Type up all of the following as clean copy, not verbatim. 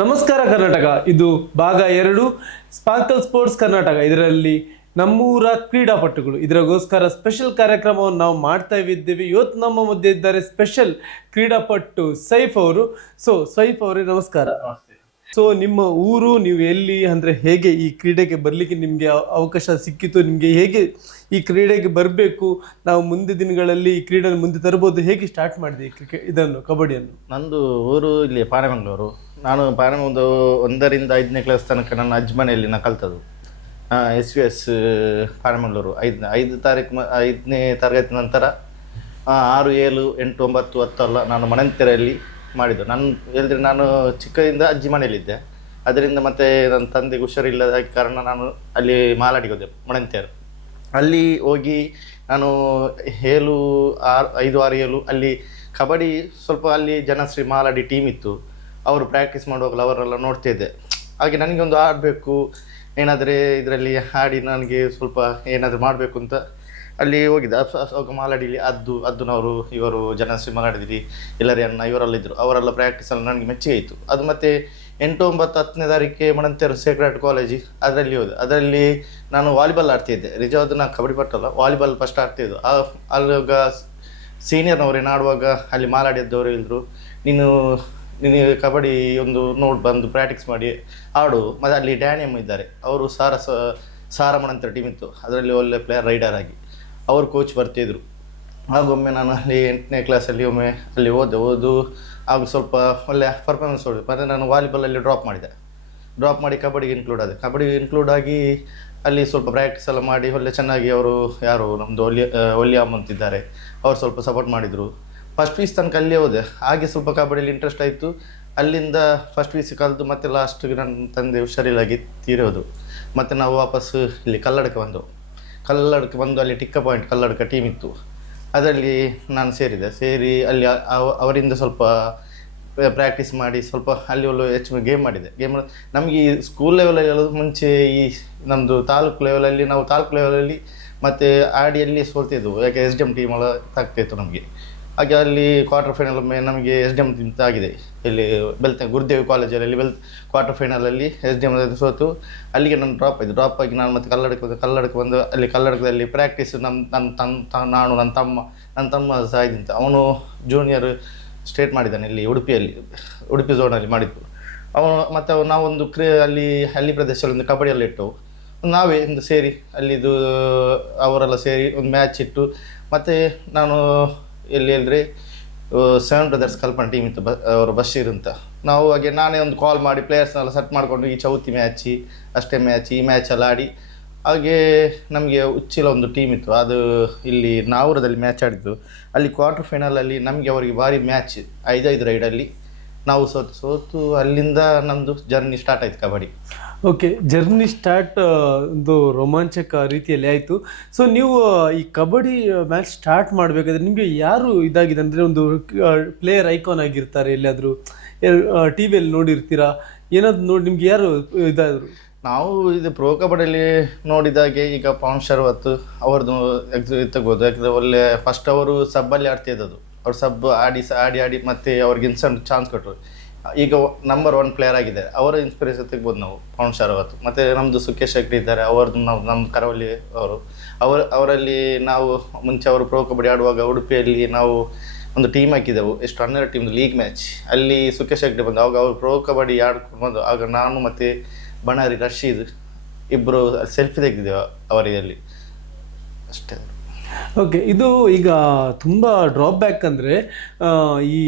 ನಮಸ್ಕಾರ ಕರ್ನಾಟಕ. ಇದು ಭಾಗ 2 ಸ್ಪಾರ್ಕಲ್ ಸ್ಪೋರ್ಟ್ಸ್ ಕರ್ನಾಟಕ. ಇದರಲ್ಲಿ ನಮ್ಮೂರ ಕ್ರೀಡಾಪಟುಗಳು ಇದರಗೋಸ್ಕರ ಸ್ಪೆಷಲ್ ಕಾರ್ಯಕ್ರಮವನ್ನು ನಾವು ಮಾಡ್ತಾ ಇದ್ದೇವೆ. ಇವತ್ತು ನಮ್ಮ ಮಧ್ಯೆ ಇದ್ದಾರೆ ಸ್ಪೆಷಲ್ ಕ್ರೀಡಾಪಟು ಸೈಫ್ ಅವರು. ಸೈಫ್ ಅವರೇ ನಮಸ್ಕಾರ. ಸೊ ನಿಮ್ಮ ಊರು, ನೀವು ಎಲ್ಲಿ ಅಂದರೆ ಹೇಗೆ ಈ ಕ್ರೀಡೆಗೆ ಬರಲಿಕ್ಕೆ ನಿಮಗೆ ಅವಕಾಶ ಸಿಕ್ಕಿತು? ನಿಮಗೆ ಹೇಗೆ ಈ ಕ್ರೀಡೆಗೆ ಬರಬೇಕು, ನಾವು ಮುಂದೆ ದಿನಗಳಲ್ಲಿ ಈ ಕ್ರೀಡೆಯನ್ನು ಮುಂದೆ ತರಬಹುದು, ಹೇಗೆ ಸ್ಟಾರ್ಟ್ ಮಾಡಿದೆ ಇದನ್ನು ಕಬಡ್ಡಿಯನ್ನು? ನಂದು ಊರು ಇಲ್ಲಿ ಪಾಣೆಮಂಗ್ಳೂರು. ನಾನು ಪಾಣೆಮಂಗ್ಳೂರು 1 ರಿಂದ 5ನೇ ಕ್ಲಾಸ್ ತನಕ ನನ್ನ ಅಜ್ಮನೆಯಲ್ಲಿ ನಾನು ಕಲ್ತದ್ದು. SVS ಪಾಣೆಮಂಗ್ಳೂರು 5ನೇ ತರಗತಿ ನಂತರ 6, 7, 8, 9, 10 ಅಲ್ಲ, ನಾನು ಮಣಂತೆರೆಯಲ್ಲಿ ಮಾಡಿದ್ದು. ನಾನು ಚಿಕ್ಕದಿಂದ ಅಜ್ಜಿ ಮನೆಯಲ್ಲಿದ್ದೆ. ಅದರಿಂದ ಮತ್ತು ನನ್ನ ತಂದೆಗೆ ಹುಷಾರಿಲ್ಲದ ಕಾರಣ ನಾನು ಅಲ್ಲಿ ಮಾಲಾಡಿಗೆ ಹೋದೆ, ಮಣಂತೆರೆ. ಅಲ್ಲಿ ಹೋಗಿ ನಾನು 5, 6, 7 ಅಲ್ಲಿ ಕಬಡ್ಡಿ ಸ್ವಲ್ಪ ಅಲ್ಲಿ ಜನಶ್ರೀ ಮಾಲಾಡಿ ಟೀಮ್ ಇತ್ತು. ಅವರು ಪ್ರಾಕ್ಟೀಸ್ ಮಾಡುವಾಗಲೂ ಅವರೆಲ್ಲ ನೋಡ್ತಿದ್ದೆ. ಹಾಗೆ ನನಗೆ ಒಂದು ಆಡಬೇಕು, ಏನಾದರೆ ಇದರಲ್ಲಿ ಆಡಿ ನನಗೆ ಸ್ವಲ್ಪ ಏನಾದರೂ ಮಾಡಬೇಕು ಅಂತ ಅಲ್ಲಿ ಹೋಗಿದ್ದೆ. ಮಾಲಾಡಿಲಿ ಅದ್ದುನವರು, ಇವರು ಜನಶ್ರೀ ಮಾಲಾಡಿದಿರಿ, ಎಲ್ಲರಿ ಅಣ್ಣ ಇವರೆಲ್ಲ ಅವರೆಲ್ಲ ಪ್ರಾಕ್ಟೀಸಲ್ಲಿ ನನಗೆ ಮೆಚ್ಚುಗೆ ಇತ್ತು. ಅದು ಮತ್ತು 8, 9, 10ನೇ ತಾರೀಕಿಗೆ ಮಣಂತೆರೆ ಸೇಕ್ರೆಡ್ ಕಾಲೇಜ್ ಅದರಲ್ಲಿ ಹೋದೆ. ಅದರಲ್ಲಿ ನಾನು ವಾಲಿಬಾಲ್ ಆಡ್ತಿದ್ದೆ. ನಿಜವಾದ ನಾನು ಕಬಡ್ಡಿ ಪಟ್ಟಲ್ಲ, ವಾಲಿಬಾಲ್ ಫಸ್ಟ್ ಆಡ್ತಿದ್ದು. ಅಲ್ಲಿಗ ಸೀನಿಯರ್ನವರೇನು ಆಡುವಾಗ ಅಲ್ಲಿ ಮಾಲಾಡಿದ್ದವರು ಹೇಳಿದ್ರು, ನೀನು ಕಬಡ್ಡಿ ಒಂದು ಬಂದು ಪ್ರಾಕ್ಟೀಸ್ ಮಾಡಿ ಆಡು. ಮತ್ತು ಅಲ್ಲಿ ಡ್ಯಾನಿಯಮ್ ಇದ್ದಾರೆ, ಅವರು ಸಾರ ಮಣಂತೆರೆ ಟೀಮ್ ಇತ್ತು. ಅದರಲ್ಲಿ ಒಳ್ಳೆ ಪ್ಲೇಯರ್ ರೈಡರ್ ಆಗಿ ಅವರು ಕೋಚ್ ಬರ್ತಿದ್ರು. ಆಗೊಮ್ಮೆ ನಾನು ಅಲ್ಲಿ 8ನೇ ಕ್ಲಾಸಲ್ಲಿ ಒಮ್ಮೆ ಅಲ್ಲಿ ಓದು ಆಗ ಸ್ವಲ್ಪ ಒಳ್ಳೆ ಪರ್ಫಾರ್ಮೆನ್ಸ್ ಹೊಡೆದು. ಮತ್ತು ನಾನು ವಾಲಿಬಾಲಲ್ಲಿ ಡ್ರಾಪ್ ಮಾಡಿ ಕಬಡ್ಡಿಗೆ ಇನ್ಕ್ಲೂಡ್ ಆಗಿ ಅಲ್ಲಿ ಸ್ವಲ್ಪ ಪ್ರಾಕ್ಟೀಸ್ ಎಲ್ಲ ಮಾಡಿ ಒಳ್ಳೆ ಚೆನ್ನಾಗಿ ಅವರು ಯಾರು ನಮ್ಮದು ಒಲಿಯಾಮ್ ಅಂತಿದ್ದಾರೆ, ಅವ್ರು ಸ್ವಲ್ಪ ಸಪೋರ್ಟ್ ಮಾಡಿದರು. ಫಸ್ಟ್ ಪೀಸ್ ತನಕ ಅಲ್ಲೇ ಹೋದೆ. ಹಾಗೆ ಸ್ವಲ್ಪ ಕಬಡ್ಡಿಯಲ್ಲಿ ಇಂಟ್ರೆಸ್ಟ್ ಆಯಿತು. ಅಲ್ಲಿಂದ ಫಸ್ಟ್ ಪೀಸ್ ಕಲಿತು ಮತ್ತು ಲಾಸ್ಟಿಗೆ ನನ್ನ ತಂದೆ ಹುಷಾರಿಲ್ಲಾಗಿ ತೀರೋದು. ಮತ್ತು ನಾವು ವಾಪಸ್ಸು ಇಲ್ಲಿ ಕಲ್ಲಡಕ್ಕೆ ಬಂದು ಅಲ್ಲಿ ಟಿಕ್ಕ ಪಾಯಿಂಟ್ ಕಲ್ಲಡಕ ಟೀಮ್ ಇತ್ತು. ಅದರಲ್ಲಿ ನಾನು ಸೇರಿ ಅಲ್ಲಿ ಅವರಿಂದ ಸ್ವಲ್ಪ ಪ್ರಾಕ್ಟೀಸ್ ಮಾಡಿ ಸ್ವಲ್ಪ ಅಲ್ಲಿ ಹೆಚ್ಚು ಗೇಮ್ ಮಾಡಿದೆ. ನಮಗೆ ಈ ಸ್ಕೂಲ್ ಲೆವೆಲಲ್ಲಿ ಹೇಳೋದು ಮುಂಚೆ ಈ ನಮ್ಮದು ತಾಲೂಕು ಲೆವೆಲಲ್ಲಿ ಮತ್ತು ಆಡಿಯಲ್ಲಿ ಸೋಲ್ತಿದ್ವು. ಯಾಕೆ SDM ಟೀಮ್ ಎಲ್ಲ ತಾಗ್ತಾಯಿತ್ತು ನಮಗೆ. ಹಾಗೆ ಅಲ್ಲಿ ಕ್ವಾರ್ಟರ್ ಫೈನಲ್ ನಮಗೆ SDM ಟೀಮ್ ಆಗಿದೆ. ಇಲ್ಲಿ ಗುರುದೇವಿ ಕಾಲೇಜಲ್ಲಿ ಕ್ವಾರ್ಟರ್ ಫೈನಲಲ್ಲಿ SDM ಸೋತು ಅಲ್ಲಿಗೆ ನಾನು ಡ್ರಾಪ್ ಆಗಿ ನಾನು ಮತ್ತೆ ಕಲ್ಲಡಕ್ಕೆ ಬಂದು ಅಲ್ಲಿ ಕಲ್ಲಡಕದಲ್ಲಿ ಪ್ರಾಕ್ಟೀಸ್ ನಾನು ನನ್ನ ತಮ್ಮ ಸಾಯಿದಿಂತ ಅವನು ಜೂನಿಯರ್ ಸ್ಟೇಟ್ ಮಾಡಿದ್ದಾನೆ ಇಲ್ಲಿ ಉಡುಪಿ ಝೋನಲ್ಲಿ ಮಾಡಿದ್ದು ಅವನು. ಮತ್ತು ನಾವೊಂದು ಹಳ್ಳಿ ಪ್ರದೇಶದಲ್ಲಿ ಒಂದು ಕಬಡ್ಡಿಯಲ್ಲಿ ಇಟ್ಟವು. ನಾವೇ ಒಂದು ಸೇರಿ ಅಲ್ಲಿದ್ದು ಅವರೆಲ್ಲ ಸೇರಿ ಒಂದು ಮ್ಯಾಚ್ ಇಟ್ಟು. ಮತ್ತು ನಾನು ಎಲ್ಲಿ ಹೇಳಿದ್ರೆ 7 ಬ್ರದರ್ಸ್ ಕಲ್ಪನಾ ಟೀಮ್ ಇತ್ತು, ಅವರು ಬಶೀರ್ ಅಂತ. ನಾವು ಹಾಗೆ ನಾನೇ ಒಂದು ಕಾಲ್ ಮಾಡಿ ಪ್ಲೇಯರ್ಸ್ನೆಲ್ಲ ಸೆಟ್ ಮಾಡಿಕೊಂಡು ಈ ಚೌತಿ ಮ್ಯಾಚ್ ಈ ಮ್ಯಾಚೆಲ್ಲ ಆಡಿ. ಹಾಗೆ ನಮಗೆ ಉಚ್ಚಿಲ ಒಂದು ಟೀಮ್ ಇತ್ತು, ಅದು ಇಲ್ಲಿ ನಾವೂರದಲ್ಲಿ ಮ್ಯಾಚ್ ಆಡಿದ್ದು. ಅಲ್ಲಿ ಕ್ವಾರ್ಟರ್ ಫೈನಲಲ್ಲಿ ನಮಗೆ ಅವರಿಗೆ ಭಾರಿ ಮ್ಯಾಚ್ 5 ರೈಡಲ್ಲಿ ನಾವು ಸೋತು ಅಲ್ಲಿಂದ ನಮ್ಮದು ಜರ್ನಿ ಸ್ಟಾರ್ಟ್ ಆಯಿತು ಕಬಡ್ಡಿ. ಓಕೆ, ಜರ್ನಿ ಸ್ಟಾರ್ಟ್ ಒಂದು ರೋಮಾಂಚಕ ರೀತಿಯಲ್ಲಿ ಆಯಿತು. ಸೊ ನೀವು ಈ ಕಬಡ್ಡಿ ಮ್ಯಾಚ್ ಸ್ಟಾರ್ಟ್ ಮಾಡಬೇಕಾದ್ರೆ ನಿಮಗೆ ಯಾರು ಇದಾಗಿದೆ ಅಂದರೆ, ಒಂದು ಪ್ಲೇಯರ್ ಐಕಾನ್ ಆಗಿರ್ತಾರೆ, ಎಲ್ಲಾದರೂ ಟಿ ವಿಯಲ್ಲಿ ನೋಡಿರ್ತೀರಾ, ಏನಾದ್ರು ನೋಡಿ ನಿಮ್ಗೆ ಯಾರು ಇದಾದರು? ನಾವು ಇದು ಪ್ರೋ ಕಬಡ್ಡಿಯಲ್ಲಿ ನೋಡಿದಾಗೆ ಈಗ ಪವನ್ ಶರವತ್ ಅವ್ರದ್ದು ತಗೋದು. ಯಾಕಂದರೆ ಒಳ್ಳೆ ಫಸ್ಟ್ ಅವರು ಸಬ್ಬಲ್ಲಿ ಆಡ್ತಿದ್ದದು. ಅವ್ರು ಸಬ್ ಆಡಿ ಮತ್ತು ಅವ್ರಿಗೆ ಇನ್ಸೆಂಟ್ ಚಾನ್ಸ್ ಕೊಟ್ಟರು. ಈಗ ನಂಬರ್ 1 ಪ್ಲೇಯರ್ ಆಗಿದ್ದಾರೆ. ಅವರ ಇನ್ಸ್ಪಿರೇಷನ್ ತೆಗ್ಬೋದು ನಾವು. ಪವನ್ ಶರವತ್ ಮತ್ತು ನಮ್ಮದು ಸುಖೇಶ್ ಹೆಗ್ಡೆ ಇದ್ದಾರೆ, ಅವ್ರದ್ದು ನಮ್ಮ ಕರಾವಳಿ ಅವರಲ್ಲಿ ನಾವು ಮುಂಚೆ ಅವರು ಪ್ರೋ ಕಬಡ್ಡಿ ಆಡುವಾಗ ಉಡುಪಿಯಲ್ಲಿ ನಾವು ಒಂದು ಟೀಮ್ ಹಾಕಿದ್ದೆವು. 12 team league match. ಅಲ್ಲಿ ಸುಖೇಶ್ ಹೆಗ್ಡೆ ಬಂದು ಆವಾಗ ಅವರು ಪ್ರೋ ಕಬಡ್ಡಿ ಆಡ್ಕೊಂಡು ಬಂದು ಆಗ ನಾನು ಮತ್ತು ಬಣಾರಿ ರಶೀದ್ ಇಬ್ಬರು ಸೆಲ್ಫಿ ತೆಗೆದಿದ್ದೆವು ಅವರಲ್ಲಿ ಅಷ್ಟೇ. ಓಕೆ, ಇದು ಈಗ ತುಂಬ ಡ್ರಾಪ್ ಬ್ಯಾಕ್ ಅಂದರೆ ಈ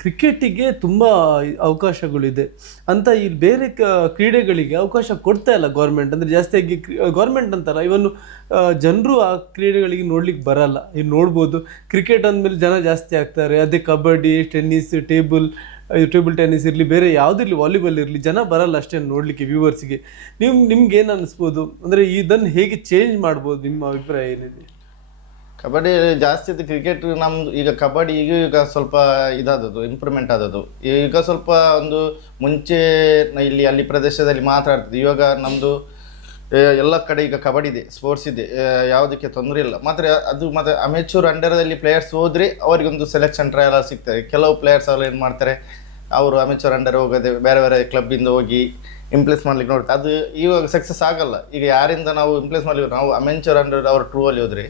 ಕ್ರಿಕೆಟಿಗೆ ತುಂಬ ಅವಕಾಶಗಳಿದೆ ಅಂತ ಈ ಬೇರೆ ಕ್ರೀಡೆಗಳಿಗೆ ಅವಕಾಶ ಕೊಡ್ತಾ ಇಲ್ಲ ಗೌರ್ಮೆಂಟ್. ಅಂದರೆ ಜಾಸ್ತಿಯಾಗಿ ಗೌರ್ಮೆಂಟ್ ಅಂತಲ್ಲ, ಇವನ್ನು ಜನರು ಆ ಕ್ರೀಡೆಗಳಿಗೆ ನೋಡ್ಲಿಕ್ಕೆ ಬರಲ್ಲ. ಈಗ ನೋಡ್ಬೋದು, ಕ್ರಿಕೆಟ್ ಅಂದಮೇಲೆ ಜನ ಜಾಸ್ತಿ ಆಗ್ತಾರೆ. ಅದೇ ಕಬಡ್ಡಿ, ಟೆನ್ನಿಸ್, ಟೇಬಲ್ ಟೆನ್ನಿಸ್ ಇರಲಿ, ಬೇರೆ ಯಾವುದಿರಲಿ, ವಾಲಿಬಾಲ್ ಇರಲಿ, ಜನ ಬರಲ್ಲ ಅಷ್ಟೇ ನೋಡಲಿಕ್ಕೆ ವ್ಯೂವರ್ಸಿಗೆ. ನಿಮ್ಗೆ ಏನು ಅನ್ನಿಸ್ಬೋದು ಅಂದರೆ ಇದನ್ನು ಹೇಗೆ ಚೇಂಜ್ ಮಾಡ್ಬೋದು? ನಿಮ್ಮ ಅಭಿಪ್ರಾಯ ಏನಿದೆ? ಕಬಡ್ಡಿ ಜಾಸ್ತಿ ಇತ್ತು, ಕ್ರಿಕೆಟ್ ನಮ್ಮದು. ಈಗ ಕಬಡ್ಡಿ ಈಗ ಸ್ವಲ್ಪ ಇದಾದದ್ದು, ಇಂಪ್ರೂವ್ಮೆಂಟ್ ಆದದ್ದು. ಈಗ ಸ್ವಲ್ಪ ಒಂದು ಮುಂಚೆ ಇಲ್ಲಿ ಅಲ್ಲಿ ಪ್ರದೇಶದಲ್ಲಿ ಮಾತಾಡ್ತಿದ್ದೆ. ಇವಾಗ ನಮ್ಮದು ಎಲ್ಲ ಕಡೆ ಈಗ ಕಬಡ್ಡಿ ಇದೆ, ಸ್ಪೋರ್ಟ್ಸ್ ಇದೆ, ಯಾವುದಕ್ಕೆ ತೊಂದರೆ ಇಲ್ಲ. ಮತ್ತು ಅಮೆಚೂರ್ ಅಂಡರ್ದಲ್ಲಿ ಪ್ಲೇಯರ್ಸ್ ಹೋದರೆ ಅವರಿಗೊಂದು ಸೆಲೆಕ್ಷನ್ ಟ್ರಯಲ್ ಸಿಗ್ತದೆ. ಕೆಲವು ಪ್ಲೇಯರ್ಸ್ ಎಲ್ಲ ಏನು ಮಾಡ್ತಾರೆ, ಅವರು ಅಮೆಚೂರ್ ಅಂಡರ್ ಹೋಗದೆ ಬೇರೆ ಬೇರೆ ಕ್ಲಬ್ಬಿಂದ ಹೋಗಿ ಇಂಪ್ಲೇಸ್ ಮಾಡ್ಲಿಕ್ಕೆ ನೋಡ್ತಾರೆ. ಅದು ಇವಾಗ ಸಕ್ಸಸ್ ಆಗಲ್ಲ. ಈಗ ಯಾರಿಂದ ನಾವು ಇಂಪ್ಲೇಸ್ ಮಾಡ್ಲಿಕ್ಕೆ ನಾವು ಅಮೆಚೂರ್ ಅಂಡರ್ ಅವ್ರ ಟ್ರೂ ಅಲ್ಲಿ ಹೋದ್ರೆ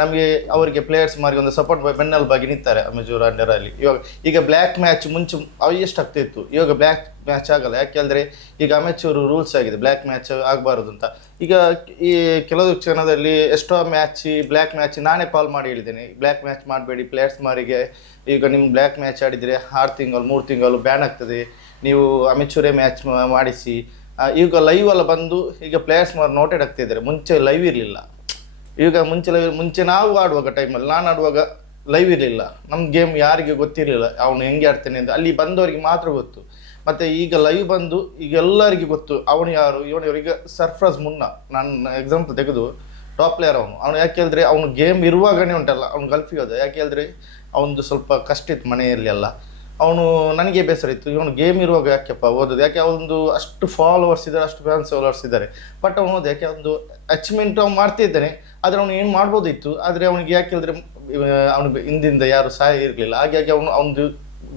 ನಮಗೆ ಅವರಿಗೆ ಪ್ಲೇಯರ್ಸ್ ಮಾರಿ ಒಂದು ಸಪೋರ್ಟ್ ಬೆನ್ನೆಲುಬಾಗಿ ನಿಂತಾರೆ ಅಮೆಚೂರ್ ಅಂಡರ್ ಅಲ್ಲಿ. ಈಗ ಬ್ಲ್ಯಾಕ್ ಮ್ಯಾಚ್ ಮುಂಚೆ ಅವು ಎಷ್ಟು ಆಗ್ತಿತ್ತು, ಇವಾಗ ಬ್ಲ್ಯಾಕ್ ಮ್ಯಾಚ್ ಆಗಲ್ಲ. ಯಾಕೆಂದರೆ ಈಗ ಅಮೆಚೂರ್ ರೂಲ್ಸ್ ಆಗಿದೆ ಬ್ಲ್ಯಾಕ್ ಮ್ಯಾಚ್ ಆಗಬಾರ್ದು ಅಂತ. ಈಗ ಈ ಕೆಲವು ಕ್ಷಣದಲ್ಲಿ ಎಷ್ಟೋ ಮ್ಯಾಚ್ ಬ್ಲ್ಯಾಕ್ ಮ್ಯಾಚ್ ನಾನೇ ಕಾಲ್ ಮಾಡಿ ಹೇಳಿದ್ದೇನೆ, ಬ್ಲ್ಯಾಕ್ ಮ್ಯಾಚ್ ಮಾಡಬೇಡಿ ಪ್ಲೇಯರ್ಸ್ ಮಾರಿಗೆ. ಈಗ ನಿಮ್ಮ ಬ್ಲ್ಯಾಕ್ ಮ್ಯಾಚ್ ಆಡಿದರೆ 6 ತಿಂಗಳು 3 ತಿಂಗಳು ಬ್ಯಾನ್ ಆಗ್ತದೆ, ನೀವು ಅಮೆಚೂರೇ ಮ್ಯಾಚ್ ಮಾಡಿಸಿ. ಈಗ ಲೈವ್ ಎಲ್ಲ ಬಂದು ಈಗ ಪ್ಲೇಯರ್ಸ್ ಮಾರು ನೋಟೆಡ್ ಆಗ್ತಿದ್ದಾರೆ. ಮುಂಚೆ ಲೈವ್ ಇರಲಿಲ್ಲ. ಈಗ ಮುಂಚೆ ನಾವು ಆಡುವಾಗ ಟೈಮಲ್ಲಿ ನಾನು ಆಡುವಾಗ ಲೈವ್ ಇರಲಿಲ್ಲ. ನಮ್ಮ ಗೇಮ್ ಯಾರಿಗೆ ಗೊತ್ತಿರಲಿಲ್ಲ, ಅವನು ಹೆಂಗೆ ಆಡ್ತಾನೆ ಅಂತ ಅಲ್ಲಿ ಬಂದವರಿಗೆ ಮಾತ್ರ ಗೊತ್ತು. ಮತ್ತು ಈಗ ಲೈವ್ ಬಂದು ಈಗ ಎಲ್ಲರಿಗೂ ಗೊತ್ತು ಅವನು ಯಾರು ಇವನು. ಈಗ ಸರ್ಫ್ರಾಜ್ ಮುನ್ನ ನಾನು ಎಕ್ಸಾಂಪಲ್ ತೆಗೆದು ಟಾಪ್ ಪ್ಲೇಯರ್ ಅವನು ಯಾಕೆ ಹೇಳಿದ್ರೆ ಅವನು ಗೇಮ್ ಇರುವಾಗನೇ ಉಂಟಲ್ಲ ಅವ್ನು ಗಲ್ಫಿಗೆ ಹೋದ. ಯಾಕೆ ಹೇಳಿದ್ರೆ ಅವನದು ಸ್ವಲ್ಪ ಕಷ್ಟ ಇತ್ತು ಮನೆಯಲ್ಲಿ ಎಲ್ಲ. ಅವನು ನನಗೆ ಬೇಸರ ಇತ್ತು, ಇವನು ಗೇಮ್ ಇರುವಾಗ ಯಾಕೆಪ್ಪ ಓದೋದು, ಯಾಕೆ ಅವನು ಅಷ್ಟು ಫಾಲೋವರ್ಸ್ ಇದ್ದಾರೆ, ಅಷ್ಟು ಫ್ಯಾನ್ಸ್ ಫಾಲೋವರ್ಸ್ ಇದ್ದಾರೆ. ಬಟ್ ಅವನು ಓದು ಯಾಕೆ ಒಂದು ಅಚೀವ್ಮೆಂಟ್ ಅವ್ನು ಮಾಡ್ತಿದ್ದಾನೆ. ಆದರೆ ಅವನು ಏನು ಮಾಡ್ಬೋದಿತ್ತು, ಆದರೆ ಅವನಿಗೆ ಯಾಕೆ ಹೇಳಿದ್ರೆ ಅವನಿಗೆ ಹಿಂದಿಂದ ಯಾರು ಸಹಾಯ ಇರಲಿಲ್ಲ. ಹಾಗಾಗಿ ಅವನು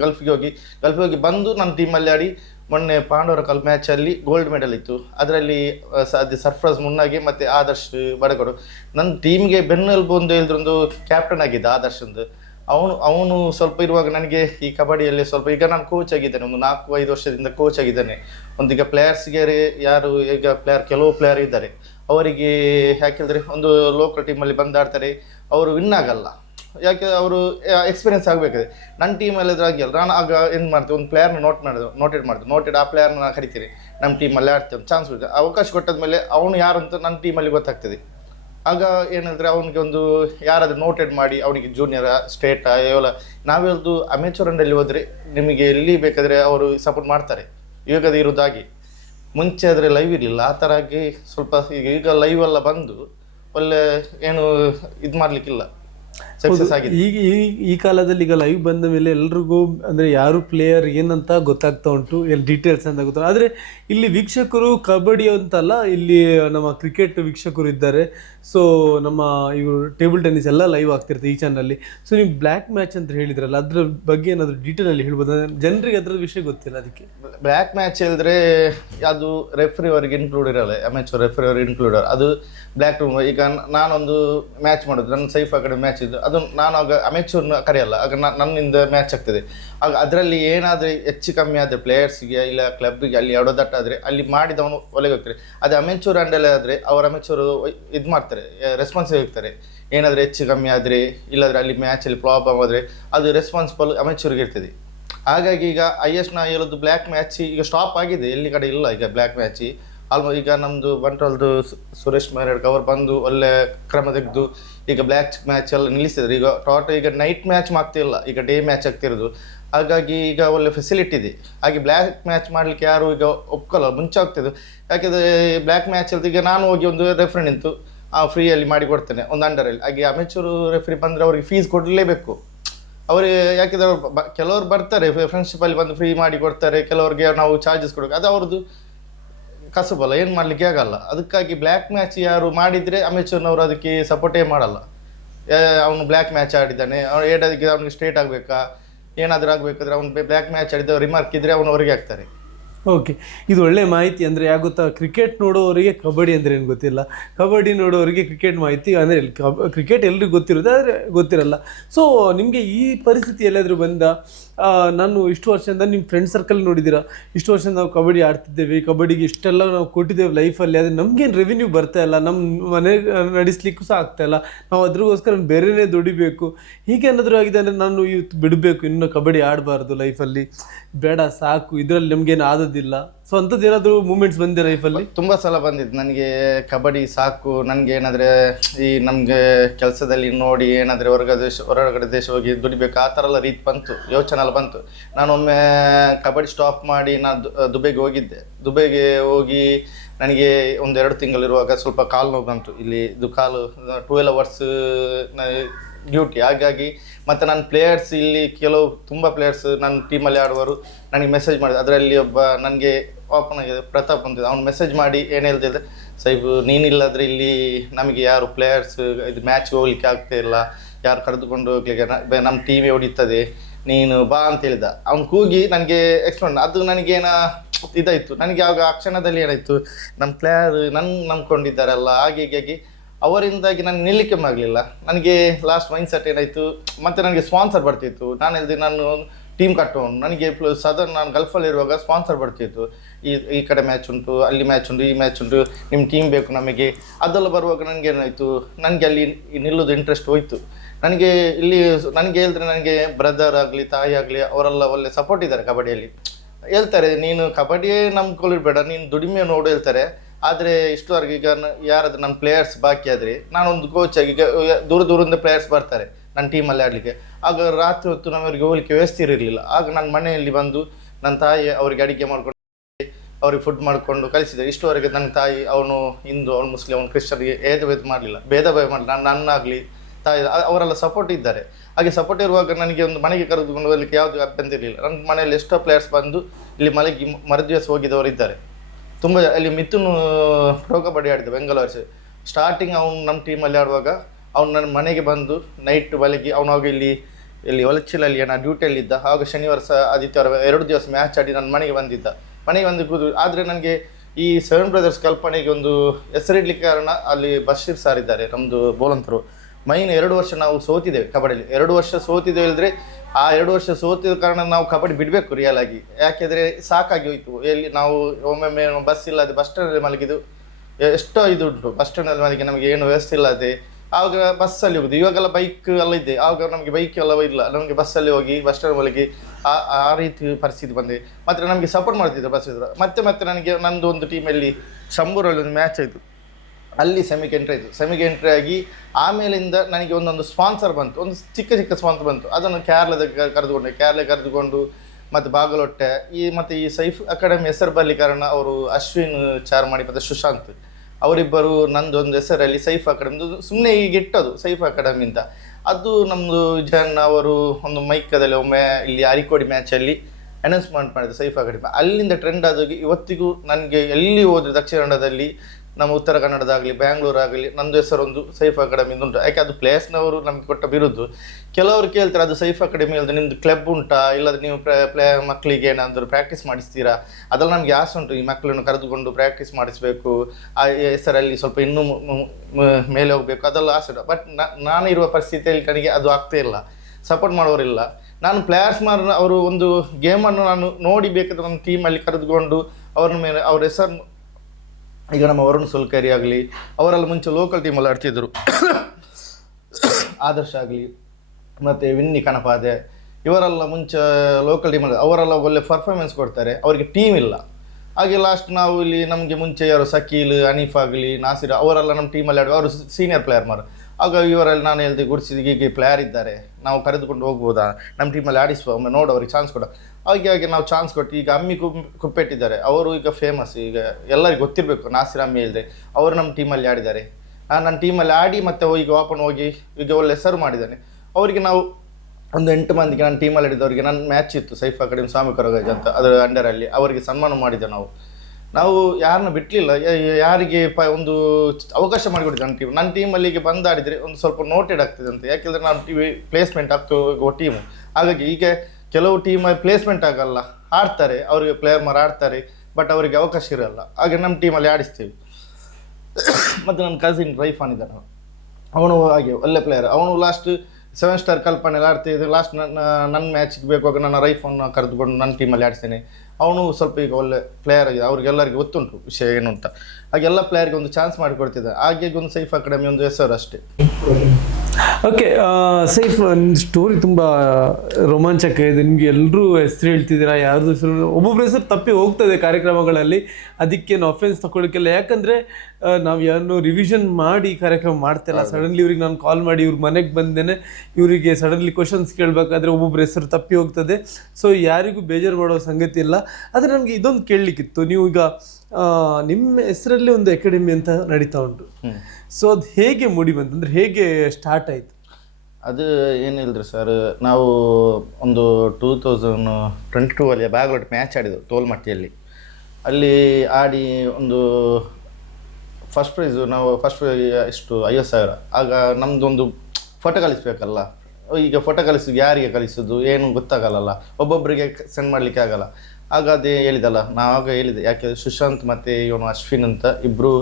ಗಲ್ಫಿಗೆ ಹೋಗಿ ಬಂದು ನನ್ನ ಟೀಮಲ್ಲಿ ಆಡಿ ಮೊನ್ನೆ ಪಾಂಡವರ ಕಲ್ ಮ್ಯಾಚಲ್ಲಿ ಗೋಲ್ಡ್ ಮೆಡಲ್ ಇತ್ತು. ಅದರಲ್ಲಿ ಅದು ಸರ್ಫ್ರಾಜ್ ಮುನ್ನಾಗೆ ಮತ್ತು ಆದರ್ಶ್ ಬಡಗಡು ನನ್ನ ಟೀಮ್ಗೆ ಬೆನ್ನೆಲುಬು ಒಂದು ಹೇಳಿದ್ರೊಂದು ಕ್ಯಾಪ್ಟನ್ ಆಗಿದ್ದ ಆದರ್ಶಂದು. ಅವನು ಸ್ವಲ್ಪ ಇರುವಾಗ ನನಗೆ ಈ ಕಬಡ್ಡಿಯಲ್ಲಿ ಸ್ವಲ್ಪ, ಈಗ ನಾನು ಕೋಚ್ ಆಗಿದ್ದೇನೆ, ಒಂದು 4-5 ವರ್ಷದಿಂದ ಕೋಚ್ ಆಗಿದ್ದೇನೆ. ಈಗ ಪ್ಲೇಯರ್ಸ್ಗೆ ಯಾರು ಈಗ ಕೆಲವು ಪ್ಲೇಯರ್ ಇದ್ದಾರೆ ಅವರಿಗೆ ಯಾಕೆಂದರೆ ಒಂದು ಲೋಕಲ್ ಟೀಮಲ್ಲಿ ಬಂದಾಡ್ತಾರೆ, ಅವರು ವಿನ್ ಆಗಲ್ಲ. ಯಾಕೆ ಅವರು ಎಕ್ಸ್ಪೀರಿಯನ್ಸ್ ಆಗಬೇಕಾದ್ರೆ ನನ್ನ ಟೀಮಲ್ಲಿ ಆಗಿಲ್ಲ. ನಾನು ಆಗ ಏನು ಮಾಡ್ತೀವಿ, ಒಂದು ಪ್ಲೇಯರ್ನ ನೋಟೆಡ್ ಆ ಪ್ಲೇಯರ್ನ ಕರಿತೀನಿ, ನಮ್ಮ ಟೀಮಲ್ಲಿ ಆಡ್ತೇವೆ, ಚಾನ್ಸ್ ಇದೆ. ಅವಕಾಶ ಕೊಟ್ಟಾದ್ಮೇಲೆ ಅವನು ಯಾರು ಅಂತ ನನ್ನ ಟೀಮಲ್ಲಿ ಗೊತ್ತಾಗ್ತದೆ. ಆಗ ಏನಂದರೆ ಅವನಿಗೆ ಒಂದು ಯಾರಾದರೂ ನೋಟೆಡ್ ಮಾಡಿ ಅವನಿಗೆ ಜೂನಿಯರ ಸ್ಟೇಟಾ ಇವೆಲ್ಲ ನಾವೆಲ್ಲದು ಅಮೆಚೂರ್ ಅಂಡಲ್ಲಿ ಹೋದರೆ ನಿಮಗೆ ಎಲ್ಲಿ ಬೇಕಾದರೆ ಅವರು ಸಪೋರ್ಟ್ ಮಾಡ್ತಾರೆ. ಇವಾಗ ಇರೋದಾಗಿ ಮುಂಚೆ ಆದರೆ ಲೈವ್ ಇರಲಿಲ್ಲ ಆ ಥರ ಆಗಿ ಸ್ವಲ್ಪ. ಈಗ ಲೈವ್ ಎಲ್ಲ ಬಂದು ಒಳ್ಳೆ ಏನು ಇದು ಮಾಡಲಿಕ್ಕಿಲ್ಲ, ಸಕ್ಸಸ್ ಆಗಿದೆ. ಈಗ ಈ ಕಾಲದಲ್ಲಿ ಈಗ ಲೈವ್ ಬಂದ ಮೇಲೆ ಎಲ್ರಿಗೂ ಅಂದರೆ ಯಾರು ಪ್ಲೇಯರ್ ಏನಂತ ಗೊತ್ತಾಗ್ತಾ ಉಂಟು, ಎಲ್ಲಿ ಡೀಟೇಲ್ಸ್ ಅಂತ ಗೊತ್ತಾ. ಆದರೆ ಇಲ್ಲಿ ವೀಕ್ಷಕರು ಕಬಡ್ಡಿ ಅಂತಲ್ಲ, ಇಲ್ಲಿ ನಮ್ಮ ಕ್ರಿಕೆಟ್ ವೀಕ್ಷಕರು ಇದ್ದಾರೆ. ಸೊ ನಮ್ಮ ಇವರು ಟೇಬಲ್ ಟೆನ್ನಿಸ್ ಎಲ್ಲ ಲೈವ್ ಆಗ್ತಿರ್ತದೆ ಈ ಚಾನಲಲ್ಲಿ. ಸೊ ನೀವು ಬ್ಲ್ಯಾಕ್ ಮ್ಯಾಚ್ ಅಂತ ಹೇಳಿದ್ರಲ್ಲ, ಅದ್ರ ಬಗ್ಗೆ ಏನಾದರೂ ಡೀಟೇಲಲ್ಲಿ ಹೇಳ್ಬೋದು, ಜನರಿಗೆ ಅದರ ವಿಷಯ ಗೊತ್ತಿಲ್ಲ. ಅದಕ್ಕೆ ಬ್ಲ್ಯಾಕ್ ಮ್ಯಾಚ್ ಹೇಳಿದ್ರೆ ಅದು ರೆಫ್ರಿ ಅವ್ರಿಗೆ ಇನ್ಕ್ಲೂಡ್ ಇರಲ್ಲ, ಅಮೆಚೂರ್ ರೆಫ್ರಿ ಅವ್ರಿಗೆ ಇನ್ಕ್ಲೂಡರ್ ಅದು ಬ್ಲ್ಯಾಕ್ ರೂಮ್. ಈಗ ನಾನೊಂದು ಮ್ಯಾಚ್ ಮಾಡೋದು, ನನ್ನ ಸೈಫ್ ಕಡೆ ಮ್ಯಾಚ್ ಇದ್ದು ಅದು ನಾನು ಆಗ ಅಮೆಚೂರ್ನ ಕರೆಯಲ್ಲ, ಆಗ ನನ್ನಿಂದ ಮ್ಯಾಚ್ ಆಗ್ತದೆ. ಆಗ ಅದರಲ್ಲಿ ಏನಾದರೆ ಹೆಚ್ಚು ಕಮ್ಮಿ ಆದರೆ ಪ್ಲೇಯರ್ಸಿಗೆ ಇಲ್ಲ ಕ್ಲಬ್ಬಿಗೆ ಅಲ್ಲಿ ಎಡೋದಟ್ಟಾದರೆ ಅಲ್ಲಿ ಮಾಡಿದವನು ಒಳಗೆ ಹೋಗ್ತಾರೆ. ಅದೇ ಅಮೆಚೂರ್ ಅಂಡಲ್ಲಿ ಆದರೆ ಅವ್ರು ಅಮೆಚೂರು ಇದು ಮಾಡ್ತಾರೆ, ರೆಸ್ಪಾನ್ಸಿವ್ ಇರ್ತಾರೆ. ಏನಾದರೂ ಹೆಚ್ಚು ಕಮ್ಮಿ ಆದರೆ ಇಲ್ಲಾಂದರೆ ಅಲ್ಲಿ ಮ್ಯಾಚಲ್ಲಿ ಪ್ರಾಬ್ಲಮ್ ಆದರೆ ಅದು ರೆಸ್ಪಾನ್ಸಿಬಲ್ ಅಮೆಚೂರ್ಗೆ ಇರ್ತದೆ. ಹಾಗಾಗಿ ಈಗ ನಾ ಹೇಳೋದು ಬ್ಲ್ಯಾಕ್ ಮ್ಯಾಚ್ ಈಗ ಸ್ಟಾಪ್ ಆಗಿದೆ, ಎಲ್ಲಿ ಕಡೆ ಇಲ್ಲ ಈಗ ಬ್ಲ್ಯಾಕ್ ಮ್ಯಾಚ್. ಈಗ ನಮ್ಮದು ಬಂಟ್ವಾಳದ್ದು ಸುರೇಶ್ ಮೇರಡ್ಕ ಅವರು ಬಂದು ಒಳ್ಳೆ ಕ್ರಮ ತೆಗೆದು ಈಗ ಬ್ಲ್ಯಾಕ್ ಮ್ಯಾಚ್ ಎಲ್ಲ ನಿಲ್ಲಿಸಿದ್ರು. ಈಗ ಈಗ ನೈಟ್ ಮ್ಯಾಚ್ ಆಗ್ತಿಲ್ಲ, ಈಗ ಡೇ ಮ್ಯಾಚ್ ಆಗ್ತಿರೋದು. ಹಾಗಾಗಿ ಈಗ ಒಳ್ಳೆ ಫೆಸಿಲಿಟಿ ಇದೆ. ಹಾಗೆ ಬ್ಲ್ಯಾಕ್ ಮ್ಯಾಚ್ ಮಾಡಲಿಕ್ಕೆ ಯಾರು ಈಗ ಒಪ್ಕೊಳ್ಳೋ, ಮುಂಚೆ ಆಗ್ತಿದ್ದು. ಯಾಕೆಂದರೆ ಬ್ಲ್ಯಾಕ್ ಮ್ಯಾಚಲ್ಲಿ ಈಗ ನಾನು ಹೋಗಿ ಒಂದು ರೆಫ್ರಿ ನಿಂತು ಫ್ರೀಯಲ್ಲಿ ಮಾಡಿ ಕೊಡ್ತೇನೆ ಒಂದು ಅಂಡರಲ್ಲಿ. ಹಾಗೆ ಅಮೆಚೂರು ರೆಫ್ರಿ ಬಂದರೆ ಅವ್ರಿಗೆ ಫೀಸ್ ಕೊಡಲೇಬೇಕು. ಅವರಿಗೆ ಯಾಕೆಂದರೆ ಕೆಲವರು ಬರ್ತಾರೆ ಫ್ರೆಂಡ್ಶಿಪ್ಪಲ್ಲಿ ಬಂದು ಫ್ರೀ ಮಾಡಿ ಕೊಡ್ತಾರೆ, ಕೆಲವ್ರಿಗೆ ನಾವು ಚಾರ್ಜಸ್ ಕೊಡಬೇಕು, ಅದು ಅವ್ರದ್ದು ಕಸಬಲ್ಲ, ಏನು ಮಾಡಲಿಕ್ಕೆ ಆಗಲ್ಲ. ಅದಕ್ಕಾಗಿ ಬ್ಲ್ಯಾಕ್ ಮ್ಯಾಚ್ ಯಾರು ಮಾಡಿದರೆ ಅಮೆಚೂರ್ನವರು ಅದಕ್ಕೆ ಸಪೋರ್ಟೇ ಮಾಡಲ್ಲ. ಅವನು ಬ್ಲ್ಯಾಕ್ ಮ್ಯಾಚ್ ಆಡಿದ್ದಾನೆ, ಅವ್ನು ಏಡೋದಕ್ಕೆ ಅವ್ನಿಗೆ ಸ್ಟೇಟ್ ಆಗಬೇಕಾ ಏನಾದರೂ ಆಗಬೇಕಾದ್ರೆ ಅವ್ನು ಬ್ಲ್ಯಾಕ್ ಮ್ಯಾಚ್ ಆಡಿದ ರಿಮಾರ್ಕ್ ಇದ್ದರೆ ಅವನು ಹೊರಗೆ ಆಗ್ತಾರೆ. ಓಕೆ, ಇದು ಒಳ್ಳೆ ಮಾಹಿತಿ. ಅಂದರೆ ಯಾಗೊತ್ತಾ, ಕ್ರಿಕೆಟ್ ನೋಡೋವರಿಗೆ ಕಬಡ್ಡಿ ಅಂದರೆ ಏನು ಗೊತ್ತಿಲ್ಲ, ಕಬಡ್ಡಿ ನೋಡೋವರಿಗೆ ಕ್ರಿಕೆಟ್ ಮಾಹಿತಿ ಅಂದರೆ ಕ್ರಿಕೆಟ್ ಎಲ್ರಿಗೂ ಗೊತ್ತಿರುತ್ತೆ, ಆದರೆ ಗೊತ್ತಿರಲ್ಲ. ಸೊ ನಿಮಗೆ ಈ ಪರಿಸ್ಥಿತಿ ಎಲ್ಲಾದರೂ ಬಂದ, ನಾನು ಇಷ್ಟು ವರ್ಷದಿಂದ ನಿಮ್ಮ ಫ್ರೆಂಡ್ ಸರ್ಕಲ್ ನೋಡಿದ್ದೀರಾ, ಇಷ್ಟು ವರ್ಷ ನಾವು ಕಬಡ್ಡಿ ಆಡ್ತಿದ್ದೇವೆ, ಕಬಡ್ಡಿಗೆ ಇಷ್ಟೆಲ್ಲ ನಾವು ಕೊಟ್ಟಿದ್ದೇವೆ ಲೈಫಲ್ಲಿ, ಆದರೆ ನಮಗೇನು ರೆವಿನ್ಯೂ ಬರ್ತಾ ಇಲ್ಲ, ನಮ್ಮ ಮನೆ ನಡೆಸಲಿಕ್ಕೂ ಸಹ ಆಗ್ತಾಯಿಲ್ಲ, ನಾವು ಅದ್ರಗೋಸ್ಕರ ಬೇರೆಯೇ ದುಡಿಬೇಕು, ಹೀಗೆ ಏನಾದರೂ ಆಗಿದೆ ಅಂದರೆ ನಾನು ಇವತ್ತು ಬಿಡಬೇಕು, ಇನ್ನು ಕಬಡ್ಡಿ ಆಡಬಾರ್ದು ಲೈಫಲ್ಲಿ, ಬೇಡ ಸಾಕು, ಇದರಲ್ಲಿ ನಮಗೇನು ಆದದಿಲ್ಲ. ಸೊ ಅಂಥದ್ದು ಏನಾದರೂ ಮೂಮೆಂಟ್ಸ್ ಬಂದಿದೆ ಲೈಫಲ್ಲಿ? ತುಂಬ ಸಲ ಬಂದಿದ್ದು ನನಗೆ, ಕಬಡ್ಡಿ ಸಾಕು ನನಗೆ, ಏನಾದರೆ ಈ ನಮಗೆ ಕೆಲಸದಲ್ಲಿ ನೋಡಿ ಏನಾದರೆ ಹೊರಗಡೆ ದೇಶ ಹೋಗಿ ದುಡಿಬೇಕು ಆ ಥರ ಎಲ್ಲ ರೀತಿ ಬಂತು, ಯೋಚನೆ ಎಲ್ಲ ಬಂತು. ನಾನೊಮ್ಮೆ ಕಬಡ್ಡಿ ಸ್ಟಾಪ್ ಮಾಡಿ ನಾನು ದುಬೈಗೆ ಹೋಗಿದ್ದೆ. ದುಬೈಗೆ ಹೋಗಿ ನನಗೆ 1-2 ತಿಂಗಳಿರುವಾಗ ಸ್ವಲ್ಪ ಕಾಲು ನೋವು ಬಂತು. ಇಲ್ಲಿ ಇದು ಕಾಲು 12 hours ಡ್ಯೂಟಿ. ಹಾಗಾಗಿ ಮತ್ತು ನನ್ನ ಪ್ಲೇಯರ್ಸ್ ಇಲ್ಲಿ ಕೆಲವು ತುಂಬ ಪ್ಲೇಯರ್ಸ್ ನನ್ನ ಟೀಮಲ್ಲಿ ಆಡುವವರು ನನಗೆ ಮೆಸೇಜ್ ಮಾಡಿದ್ರು. ಅದರಲ್ಲಿ ಒಬ್ಬ ನನಗೆ ಓಪನ್ ಆಗಿದೆ, ಪ್ರತಾಪ್ ಅಂತಿದ್ದ. ಅವ್ನು ಮೆಸೇಜ್ ಮಾಡಿ ಏನು ಹೇಳ್ತಿದ್ದೆ, ಸಾಹೇಬ್ ನೀನಿಲ್ಲಾದರೆ ಇಲ್ಲಿ ನಮಗೆ ಯಾರು ಪ್ಲೇಯರ್ಸ್ ಇದು ಮ್ಯಾಚ್ಗೆ ಹೋಗ್ಲಿಕ್ಕೆ ಆಗ್ತಾ ಇಲ್ಲ, ಯಾರು ಕರೆದುಕೊಂಡು ಹೋಗ್ಲಿಕ್ಕೆ ನಮ್ಮ ಟೀಮೇ ಹೊಡಿತದೆ, ನೀನು ಬಾ ಅಂತ ಹೇಳಿದ. ಅವ್ನು ಕೂಗಿ ನನಗೆ ಎಕ್ಸ್ಪ್ಲೇನ್, ಅದು ನನಗೇನ ಇದಾಯಿತು. ನನಗೆ ಆಗ ಆ ಕ್ಷಣದಲ್ಲಿ ಏನಾಯಿತು, ನಮ್ಮ ಪ್ಲೇಯರ್ ನಂಬ್ಕೊಂಡಿದ್ದಾರಲ್ಲ ಹಾಗೆ ಹೀಗಾಗಿ ಅವರಿಂದಾಗಿ ನನಗೆ ನಿಲ್ಲಕ್ಕೆ ಆಗಲಿಲ್ಲ. ನನಗೆ ಲಾಸ್ಟ್ ಮೈಂಡ್ ಸೆಟ್ ಏನಾಯಿತು, ಮತ್ತು ನನಗೆ ಸ್ಪಾನ್ಸರ್ ಬರ್ತಿತ್ತು. ನಾನು ಹೇಳಿದೆ ನಾನು ಟೀಮ್ ಕಟ್ಟೋನು, ನನಗೆ ಸದರ್ನ್ ನಾನು ಗಲ್ಫಲ್ಲಿ ಇರುವಾಗ ಸ್ಪಾನ್ಸರ್ ಬರ್ತಿತ್ತು. ಈ ಕಡೆ ಮ್ಯಾಚ್ ಉಂಟು, ಅಲ್ಲಿ ಮ್ಯಾಚ್ ಉಂಟು, ಈ ಮ್ಯಾಚ್ ಉಂಟು, ನಿಮ್ಮ ಟೀಮ್ ಬೇಕು ನಮಗೆ, ಅದೆಲ್ಲ ಬರುವಾಗ ನನಗೆ ಏನಾಯಿತು, ನನಗೆ ಅಲ್ಲಿ ನಿಲ್ಲೋದು ಇಂಟ್ರೆಸ್ಟ್ ಹೋಯಿತು. ನನಗೆ ಇಲ್ಲಿ ನನಗೆ ಹೇಳಿದ್ರೆ ನನಗೆ ಬ್ರದರ್ ಆಗಲಿ ತಾಯಿ ಆಗಲಿ ಅವರೆಲ್ಲ ಒಳ್ಳೆ ಸಪೋರ್ಟ್ ಇದ್ದಾರೆ ಕಬಡ್ಡಿಯಲ್ಲಿ. ಹೇಳ್ತಾರೆ ನೀನು ಕಬಡ್ಡಿಯೇ ನಂಬ್ಕೊಳ್ಳಿರ್ಬೇಡ, ನೀನು ದುಡಿಮೆ ನೋಡು ಹೇಳ್ತಾರೆ. ಆದರೆ ಇಷ್ಟವರೆಗೆ ಈಗ ಯಾರಾದ್ರೂ ನನ್ನ ಪ್ಲೇಯರ್ಸ್ ಬಾಕಿ ಆದರೆ ನಾನೊಂದು ಕೋಚ್ ಆಗಿ ಈಗ ದೂರದಿಂದ ಪ್ಲೇಯರ್ಸ್ ಬರ್ತಾರೆ ನನ್ನ ಟೀಮಲ್ಲಿ ಆಡಲಿಕ್ಕೆ. ಆಗ ರಾತ್ರಿ ಹೊತ್ತು ನಮ್ಮವರಿಗೆ ಹೋಗ್ಲಿಕ್ಕೆ ವ್ಯವಸ್ಥೆ ಇರಲಿಲ್ಲ. ಆಗ ನನ್ನ ಮನೆಯಲ್ಲಿ ಬಂದು ನನ್ನ ತಾಯಿ ಅವರಿಗೆ ಅಡಿಗೆ ಮಾಡ್ಕೊಂಡು ಅವ್ರಿಗೆ ಫುಡ್ ಮಾಡಿಕೊಂಡು ಕಳಿಸಿದೆ. ಇಷ್ಟವರೆಗೆ ನನ್ನ ತಾಯಿ ಅವನು ಹಿಂದೂ, ಅವನು ಮುಸ್ಲಿಂ, ಅವನು ಕ್ರಿಶ್ಚಿಯನ್ಗೆ ಭೇದ ಭಾವ ಮಾಡಲಿ. ನನ್ನಾಗಲಿ ತಾಯಿ ಅವರೆಲ್ಲ ಸಪೋರ್ಟ್ ಇದ್ದಾರೆ. ಹಾಗೆ ಸಪೋರ್ಟ್ ಇರುವಾಗ ನನಗೆ ಒಂದು ಮನೆಗೆ ಕರೆದುಕೊಂಡು ಹೋಗಲಿಕ್ಕೆ ಯಾವುದೇ ಅಭ್ಯಂತರ ಇರಲಿಲ್ಲ. ನನ್ನ ಮನೆಯಲ್ಲಿ ಎಷ್ಟೋ ಪ್ಲೇಯರ್ಸ್ ಬಂದು ಇಲ್ಲಿ ಮಲಗಿ ಮರುದಿವಸ ಹೋಗಿದವರು ಇದ್ದಾರೆ. ತುಂಬ ಅಲ್ಲಿ ಮಿಥುನ್ ಪ್ರೋ ಕಬಡ್ಡಿ ಆಡಿದ ಬೆಂಗಳೂರು ಸ್ಟಾರ್ಟಿಂಗ್. ಅವನು ನಮ್ಮ ಟೀಮಲ್ಲಿ ಆಡುವಾಗ ಅವ್ನು ನನ್ನ ಮನೆಗೆ ಬಂದು ನೈಟ್ ಮಲಗಿ, ಅವನಾಗ ಇಲ್ಲಿ ಒಲಚಿಲಲ್ಲಿ ನಾನು ಡ್ಯೂಟಿಯಲ್ಲಿದ್ದ. ಆವಾಗ ಶನಿವಾರ ಆದಿತ್ಯವಾರ 2 ದಿವಸ ಮ್ಯಾಚ್ ಆಡಿ ನನ್ನ ಮನೆಗೆ ಬಂದಿದ್ದ. ಮನೆಗೆ ಬಂದು ಕೂತು. ಆದರೆ ನನಗೆ ಈ 7 ಬ್ರದರ್ಸ್ ಕಲ್ಪನೆಗೆ ಒಂದು ಹೆಸರಿಡ್ಲಿಕ್ಕೆ ಕಾರಣ ಅಲ್ಲಿ ಬಶೀರ್ ಸಾರ್ ಇದ್ದಾರೆ, ನಮ್ಮದು ಬೋಲಂತರು. ಮೈನ್ 2 ವರ್ಷ ನಾವು ಸೋತಿದ್ದೇವೆ ಕಬಡ್ಡಿಯಲ್ಲಿ. 2 ವರ್ಷ ಸೋತಿದ್ದೇವೆ ಹೇಳಿದ್ರೆ ಆ 2 ವರ್ಷ ಸೋತಿದ ಕಾರಣ ನಾವು ಕಬಡ್ಡಿ ಬಿಡಬೇಕು ರಿಯಲ್ ಆಗಿ. ಯಾಕೆಂದರೆ ಸಾಕಾಗಿ ಹೋಯಿತು. ಎಲ್ಲಿ ನಾವು ಒಮ್ಮೊಮ್ಮೆ ಬಸ್ ಇಲ್ಲದೆ ಬಸ್ ಸ್ಟ್ಯಾಂಡಲ್ಲಿ ಮಲಗಿದ್ದು ಎಷ್ಟೋ ಇದು ಉಂಟು. ಬಸ್ ಸ್ಟ್ಯಾಂಡಲ್ಲಿ ಮಲಗಿ ನಮಗೆ ಏನು ವ್ಯವಸ್ಥೆ ಇಲ್ಲದೆ ಆವಾಗ ಬಸ್ಸಲ್ಲಿ ಹೋಗುದು. ಇವಾಗೆಲ್ಲ ಬೈಕ್ ಎಲ್ಲ ಇದೆ, ಆವಾಗ ನಮಗೆ ಬೈಕ್ ಎಲ್ಲ ಇಲ್ಲ. ನಮಗೆ ಬಸ್ಸಲ್ಲಿ ಹೋಗಿ ಬಸ್ ಸ್ಟ್ಯಾಂಡ್ ಮಲಗಿ ಆ ರೀತಿ ಪರಿಸ್ಥಿತಿ ಬಂದಿದೆ. ಮತ್ತು ನಮಗೆ ಸಪೋರ್ಟ್ ಮಾಡ್ತಿದ್ರು ಬಸ್ ಇದ್ರು. ಮತ್ತೆ ನನಗೆ ನಂದು ಒಂದು ಟೀಮಲ್ಲಿ ಶಂಭೂರಲ್ಲಿ ಒಂದು ಮ್ಯಾಚ್ ಆಯಿತು. ಅಲ್ಲಿ ಸೆಮಿಗೆ ಎಂಟ್ರಿ ಆಗಿ ಆಮೇಲಿಂದ ನನಗೆ ಒಂದೊಂದು ಸ್ಪಾನ್ಸರ್ ಬಂತು, ಒಂದು ಚಿಕ್ಕ ಸ್ಪಾನ್ಸರ್ ಬಂತು. ಅದನ್ನು ಕೇರಳ ಕರೆದುಕೊಂಡು ಮತ್ತು ಬಾಗಲೊಟ್ಟೆ ಮತ್ತು ಈ ಸೈಫ್ ಅಕಾಡೆಮಿ ಹೆಸರು ಬರಲಿ ಕಾರಣ ಅವರು ಅಶ್ವಿನ್ ಚಾರ್ಮಾಡಿ ಮತ್ತು ಸುಶಾಂತ್ ಅವರಿಬ್ಬರು ನಂದೊಂದು ಹೆಸರಲ್ಲಿ ಸೈಫ್ ಅಕಾಡೆಮಿ ಸುಮ್ಮನೆ ಈಗ ಇಟ್ಟದು ಸೈಫ್ ಅಕಾಡೆಮಿ ಅಂತ. ಅದು ನಮ್ಮದು ಜನ ಅವರು ಒಂದು ಮೈಕದಲ್ಲಿ ಒಮ್ಮೆ ಇಲ್ಲಿ ಅರಿಕೋಡಿ ಮ್ಯಾಚಲ್ಲಿ ಅನೌನ್ಸ್ಮೆಂಟ್ ಮಾಡಿದ್ರು ಸೈಫ್ ಅಕಾಡೆಮಿ. ಅಲ್ಲಿಂದ ಟ್ರೆಂಡ್ ಆದೋಗಿ ಇವತ್ತಿಗೂ ನನಗೆ ಎಲ್ಲಿ ಹೋದ್ರೆ ದಕ್ಷಿಣ ಕನ್ನಡದಲ್ಲಿ, ನಮ್ಮ ಉತ್ತರ ಕನ್ನಡದಾಗಲಿ ಬ್ಯಾಂಗ್ಳೂರು ಆಗಲಿ ನಂದು ಹೆಸರೊಂದು ಸೈಫ್ ಅಕಾಡೆಮಿ ಉಂಟು. ಯಾಕೆ ಅದು ಪ್ಲೇಸ್ನವರು ನಮಗೆ ಕೊಟ್ಟ ಬಿರುದು. ಕೆಲವರು ಕೇಳ್ತಾರೆ ಅದು ಸೈಫ್ ಅಕಾಡೆಮಿ ಅಲ್ಲದೆ ನಿಮ್ಮದು ಕ್ಲಬ್ ಉಂಟಾ, ಇಲ್ಲದ್ರೆ ನೀವು ಮಕ್ಕಳಿಗೆ ಏನಾದರೂ ಪ್ರಾಕ್ಟೀಸ್ ಮಾಡಿಸ್ತೀರಾ? ಅದೆಲ್ಲ ನಮಗೆ ಆಸೆ ಉಂಟು, ಈ ಮಕ್ಕಳನ್ನು ಕರೆದುಕೊಂಡು ಪ್ರಾಕ್ಟೀಸ್ ಮಾಡಿಸಬೇಕು, ಆ ಹೆಸರಲ್ಲಿ ಸ್ವಲ್ಪ ಇನ್ನೂ ಮೇಲೆ ಹೋಗಬೇಕು, ಅದೆಲ್ಲ ಆಸೆ ಉಂಟು. ಬಟ್ ನಾನು ಇರುವ ಪರಿಸ್ಥಿತಿಯಲ್ಲಿ ನನಗೆ ಅದು ಆಗ್ತಾ ಇಲ್ಲ, ಸಪೋರ್ಟ್ ಮಾಡೋರಿಲ್ಲ. ನಾನು ಪ್ಲೇಯರ್ಸ್ ಅವರು ಒಂದು ಗೇಮನ್ನು ನಾನು ನೋಡಿ ಬೇಕಾದ್ರೆ ನನ್ನ ಟೀಮಲ್ಲಿ ಕರೆದುಕೊಂಡು ಅವ್ರ ಮೇಲೆ ಅವ್ರ ಹೆಸರು, ಈಗ ನಮ್ಮ ವರುಣ್ ಸುಲ್ಕರಿ ಆಗಲಿ ಅವರೆಲ್ಲ ಮುಂಚೆ ಲೋಕಲ್ ಟೀಮಲ್ಲಿ ಆಡ್ತಿದ್ರು, ಆದರ್ಶ ಆಗಲಿ ಮತ್ತು ವಿನ್ನಿ ಕನಪಾದೆ ಇವರೆಲ್ಲ ಮುಂಚೆ ಲೋಕಲ್ ಟೀಮಲ್ಲಿ ಅವರೆಲ್ಲ ಒಳ್ಳೆ ಪರ್ಫಾರ್ಮೆನ್ಸ್ ಕೊಡ್ತಾರೆ. ಅವರಿಗೆ ಟೀಮ್ ಇಲ್ಲ. ಹಾಗೆ ಲಾಸ್ಟ್ ನಾವು ಇಲ್ಲಿ ನಮಗೆ ಮುಂಚೆ ಯಾರು ಸಕೀಲ್, ಹನೀಫ್ ಆಗಲಿ, ನಾಸಿರ್ ಅವರೆಲ್ಲ ನಮ್ಮ ಟೀಮಲ್ಲಿ ಆಡುವ ಅವರು ಸೀನಿಯರ್ ಪ್ಲೇಯರ್ ಮಾರು. ಆಗ ಇವರಲ್ಲಿ ನಾನು ಹೇಳ್ದೆ ಗುಡಿಸಿದ ಹೀಗೆ ಪ್ಲೇಯರ್ ಇದ್ದಾರೆ, ನಾವು ಕರೆದುಕೊಂಡು ಹೋಗ್ಬೋದಾ, ನಮ್ಮ ಟೀಮಲ್ಲಿ ಆಡಿಸುವ, ಒಮ್ಮೆ ನೋಡು ಅವ್ರಿಗೆ ಚಾನ್ಸ್ ಕೊಡ. ಹಾಗೆ ನಾವು ಚಾನ್ಸ್ ಕೊಟ್ಟು ಈಗ ಅಮ್ಮಿ ಕುಪ್ಪೆಟ್ಟಿದ್ದಾರೆ, ಅವರು ಈಗ ಫೇಮಸ್, ಈಗ ಎಲ್ಲರಿಗೂ ಗೊತ್ತಿರಬೇಕು. ನಾಸಿರ್ ಅಮ್ಮಿ ಹೇಳಿದೆ ಅವರು ನಮ್ಮ ಟೀಮಲ್ಲಿ ಆಡಿದ್ದಾರೆ. ನಾನು ನನ್ನ ಟೀಮಲ್ಲಿ ಆಡಿ ಮತ್ತು ಈಗ ಓಪನ್ ಹೋಗಿ ಈಗ ಒಳ್ಳೆ ಹೆಸರು ಮಾಡಿದ್ದಾನೆ. ಅವರಿಗೆ ನಾವು ಒಂದು 8 ಮಂದಿಗೆ ನನ್ನ ಟೀಮಲ್ಲಿ ಆಡಿದವರಿಗೆ ನನ್ನ ಮ್ಯಾಚ್ ಇತ್ತು ಸೈಫ್ ಅಕಾಡೆಮಿ ಸ್ವಾಮಿ ಕೊರಗಜ್ ಅಂತ, ಅದರ ಅಂಡರಲ್ಲಿ ಅವರಿಗೆ ಸನ್ಮಾನ ಮಾಡಿದ್ದೆ. ನಾವು ಯಾರನ್ನ ಬಿಟ್ಟಲಿಲ್ಲ, ಯಾರಿಗೆ ಒಂದು ಅವಕಾಶ ಮಾಡಿಕೊಟ್ಟಿದ್ದೆ. ನನ್ನ ಟೀಮಲ್ಲಿಗೆ ಬಂದಾಡಿದರೆ ಒಂದು ಸ್ವಲ್ಪ ನೋಟೆಡ್ ಆಗ್ತದೆ ಅಂತ. ಯಾಕೆಂದರೆ ನಾನು ಪ್ಲೇಸ್ಮೆಂಟ್ ಆಗ್ತೋ ಟೀಮು. ಹಾಗಾಗಿ ಈಗ ಕೆಲವು ಟೀಮ್ ಪ್ಲೇಸ್ಮೆಂಟ್ ಆಗಲ್ಲ, ಆಡ್ತಾರೆ, ಅವರಿಗೆ ಪ್ಲೇಯರ್ ಆಡ್ತಾರೆ, ಬಟ್ ಅವರಿಗೆ ಅವಕಾಶ ಇರಲ್ಲ. ಹಾಗೆ ನಮ್ಮ ಟೀಮಲ್ಲಿ ಆಡಿಸ್ತೀವಿ. ಮತ್ತು ನನ್ನ ಕಸಿನ್ ರೈಫಾನ್ ಇದ್ದಾನೆ, ಅವನು ಹಾಗೆ ಒಳ್ಳೆ ಪ್ಲೇಯರ್. ಅವನು ಲಾಸ್ಟ್ 7 ಸ್ಟಾರ್ ಕಲ್ಪನೆಯಲ್ಲಿ ಆಡ್ತಿದ್ದೆ. ಲಾಸ್ಟ್ ನನ್ನ ಮ್ಯಾಚಿಗೆ ಬೇಕಾಗ ನನ್ನ ರೈಫನ್ನು ಕರೆದುಕೊಂಡು ನನ್ನ ಟೀಮಲ್ಲಿ ಆಡಿಸ್ತೇನೆ. ಅವನು ಸ್ವಲ್ಪ ಈಗ ಒಳ್ಳೆ ಪ್ಲೇಯರ್ ಆಗಿದೆ, ಅವ್ರಿಗೆಲ್ಲರಿಗೆ ಗೊತ್ತುಂಟು ವಿಷಯ ಏನು ಅಂತ. ಹಾಗೆ ಎಲ್ಲ ಪ್ಲೇಯರ್ಗೆ ಒಂದು ಚಾನ್ಸ್ ಮಾಡಿಕೊಡ್ತಿದ್ದೆ. ಹಾಗೆ ಒಂದು ಸೈಫ್ ಅಕಾಡೆಮಿ ಒಂದು ಹೆಸರು ಅಷ್ಟೇ. ಓಕೆ ಸೈಫ್, ಸ್ಟೋರಿ ತುಂಬ ರೋಮಾಂಚಕ ಇದೆ. ನಿಮಗೆ ಎಲ್ಲರೂ ಹೆಸರು ಹೇಳ್ತಿದ್ದೀರಾ, ಯಾರ್ದು ಹೆಸರು ಒಬ್ಬೊಬ್ಬರ ಹೆಸರು ತಪ್ಪಿ ಹೋಗ್ತದೆ ಕಾರ್ಯಕ್ರಮಗಳಲ್ಲಿ. ಅದಕ್ಕೇನು ಅಫೆನ್ಸ್ ತಗೊಳ್ಳಿಕ್ಕಿಲ್ಲ. ಯಾಕಂದರೆ ನಾವು ಯಾರನ್ನೂ ರಿವಿಷನ್ ಮಾಡಿ ಕಾರ್ಯಕ್ರಮ ಮಾಡ್ತಿಲ್ಲ. ಸಡನ್ಲಿ ಇವ್ರಿಗೆ ನಾನು ಕಾಲ್ ಮಾಡಿ ಇವ್ರ ಮನೆಗೆ ಬಂದೇನೆ ಇವರಿಗೆ ಸಡನ್ಲಿ ಕ್ವಶನ್ಸ್ ಕೇಳಬೇಕಾದ್ರೆ ಒಬ್ಬೊಬ್ಬರ ಹೆಸರು ತಪ್ಪಿ ಹೋಗ್ತದೆ. ಸೊ ಯಾರಿಗೂ ಬೇಜಾರು ಮಾಡೋ ಸಂಗತಿ ಇಲ್ಲ. ಆದರೆ ನನಗೆ ಇದೊಂದು ಕೇಳಲಿಕ್ಕಿತ್ತು. ನೀವು ಈಗ ನಿಮ್ಮ ಹೆಸರಲ್ಲಿ ಒಂದು ಅಕಾಡೆಮಿ ಅಂತ ನಡೀತಾ ಉಂಟು. ಸೊ ಅದು ಹೇಗೆ ಮೂಡಿ ಬಂತು, ಅಂದರೆ ಹೇಗೆ ಸ್ಟಾರ್ಟ್ ಆಯಿತು? ಅದು ಏನಿಲ್ಲರಿ ಸರ್, ನಾವು ಒಂದು 2022 ಅಲ್ಲಿ ಬಾಗಲಕೋಟೆ ಮ್ಯಾಚ್ ಆಡಿದ್ದು ತೋಲ್ಮಟ್ಟಿಯಲ್ಲಿ. ಅಲ್ಲಿ ಆಡಿ ಒಂದು ಫಸ್ಟ್ ಪ್ರೈಸು ನಾವು ಎಷ್ಟು 50,000. ಆಗ ನಮ್ಮದೊಂದು ಫೋಟೋ ಕಳಿಸ್ಬೇಕಲ್ಲ, ಈಗ ಫೋಟೋ ಕಳಿಸೋದು ಯಾರಿಗೆ ಕಳಿಸೋದು ಏನು ಗೊತ್ತಾಗಲ್ಲ, ಒಬ್ಬೊಬ್ಬರಿಗೆ ಸೆಂಡ್ ಮಾಡಲಿಕ್ಕೆ ಆಗಲ್ಲ. ಆಗ ಅದೇ ಹೇಳಿದಲ್ಲ, ನಾವಾಗ ಹೇಳಿದೆ, ಯಾಕೆ ಸುಶಾಂತ್ ಮತ್ತು ಇವನು ಅಶ್ವಿನ್ ಅಂತ ಇಬ್ಬರು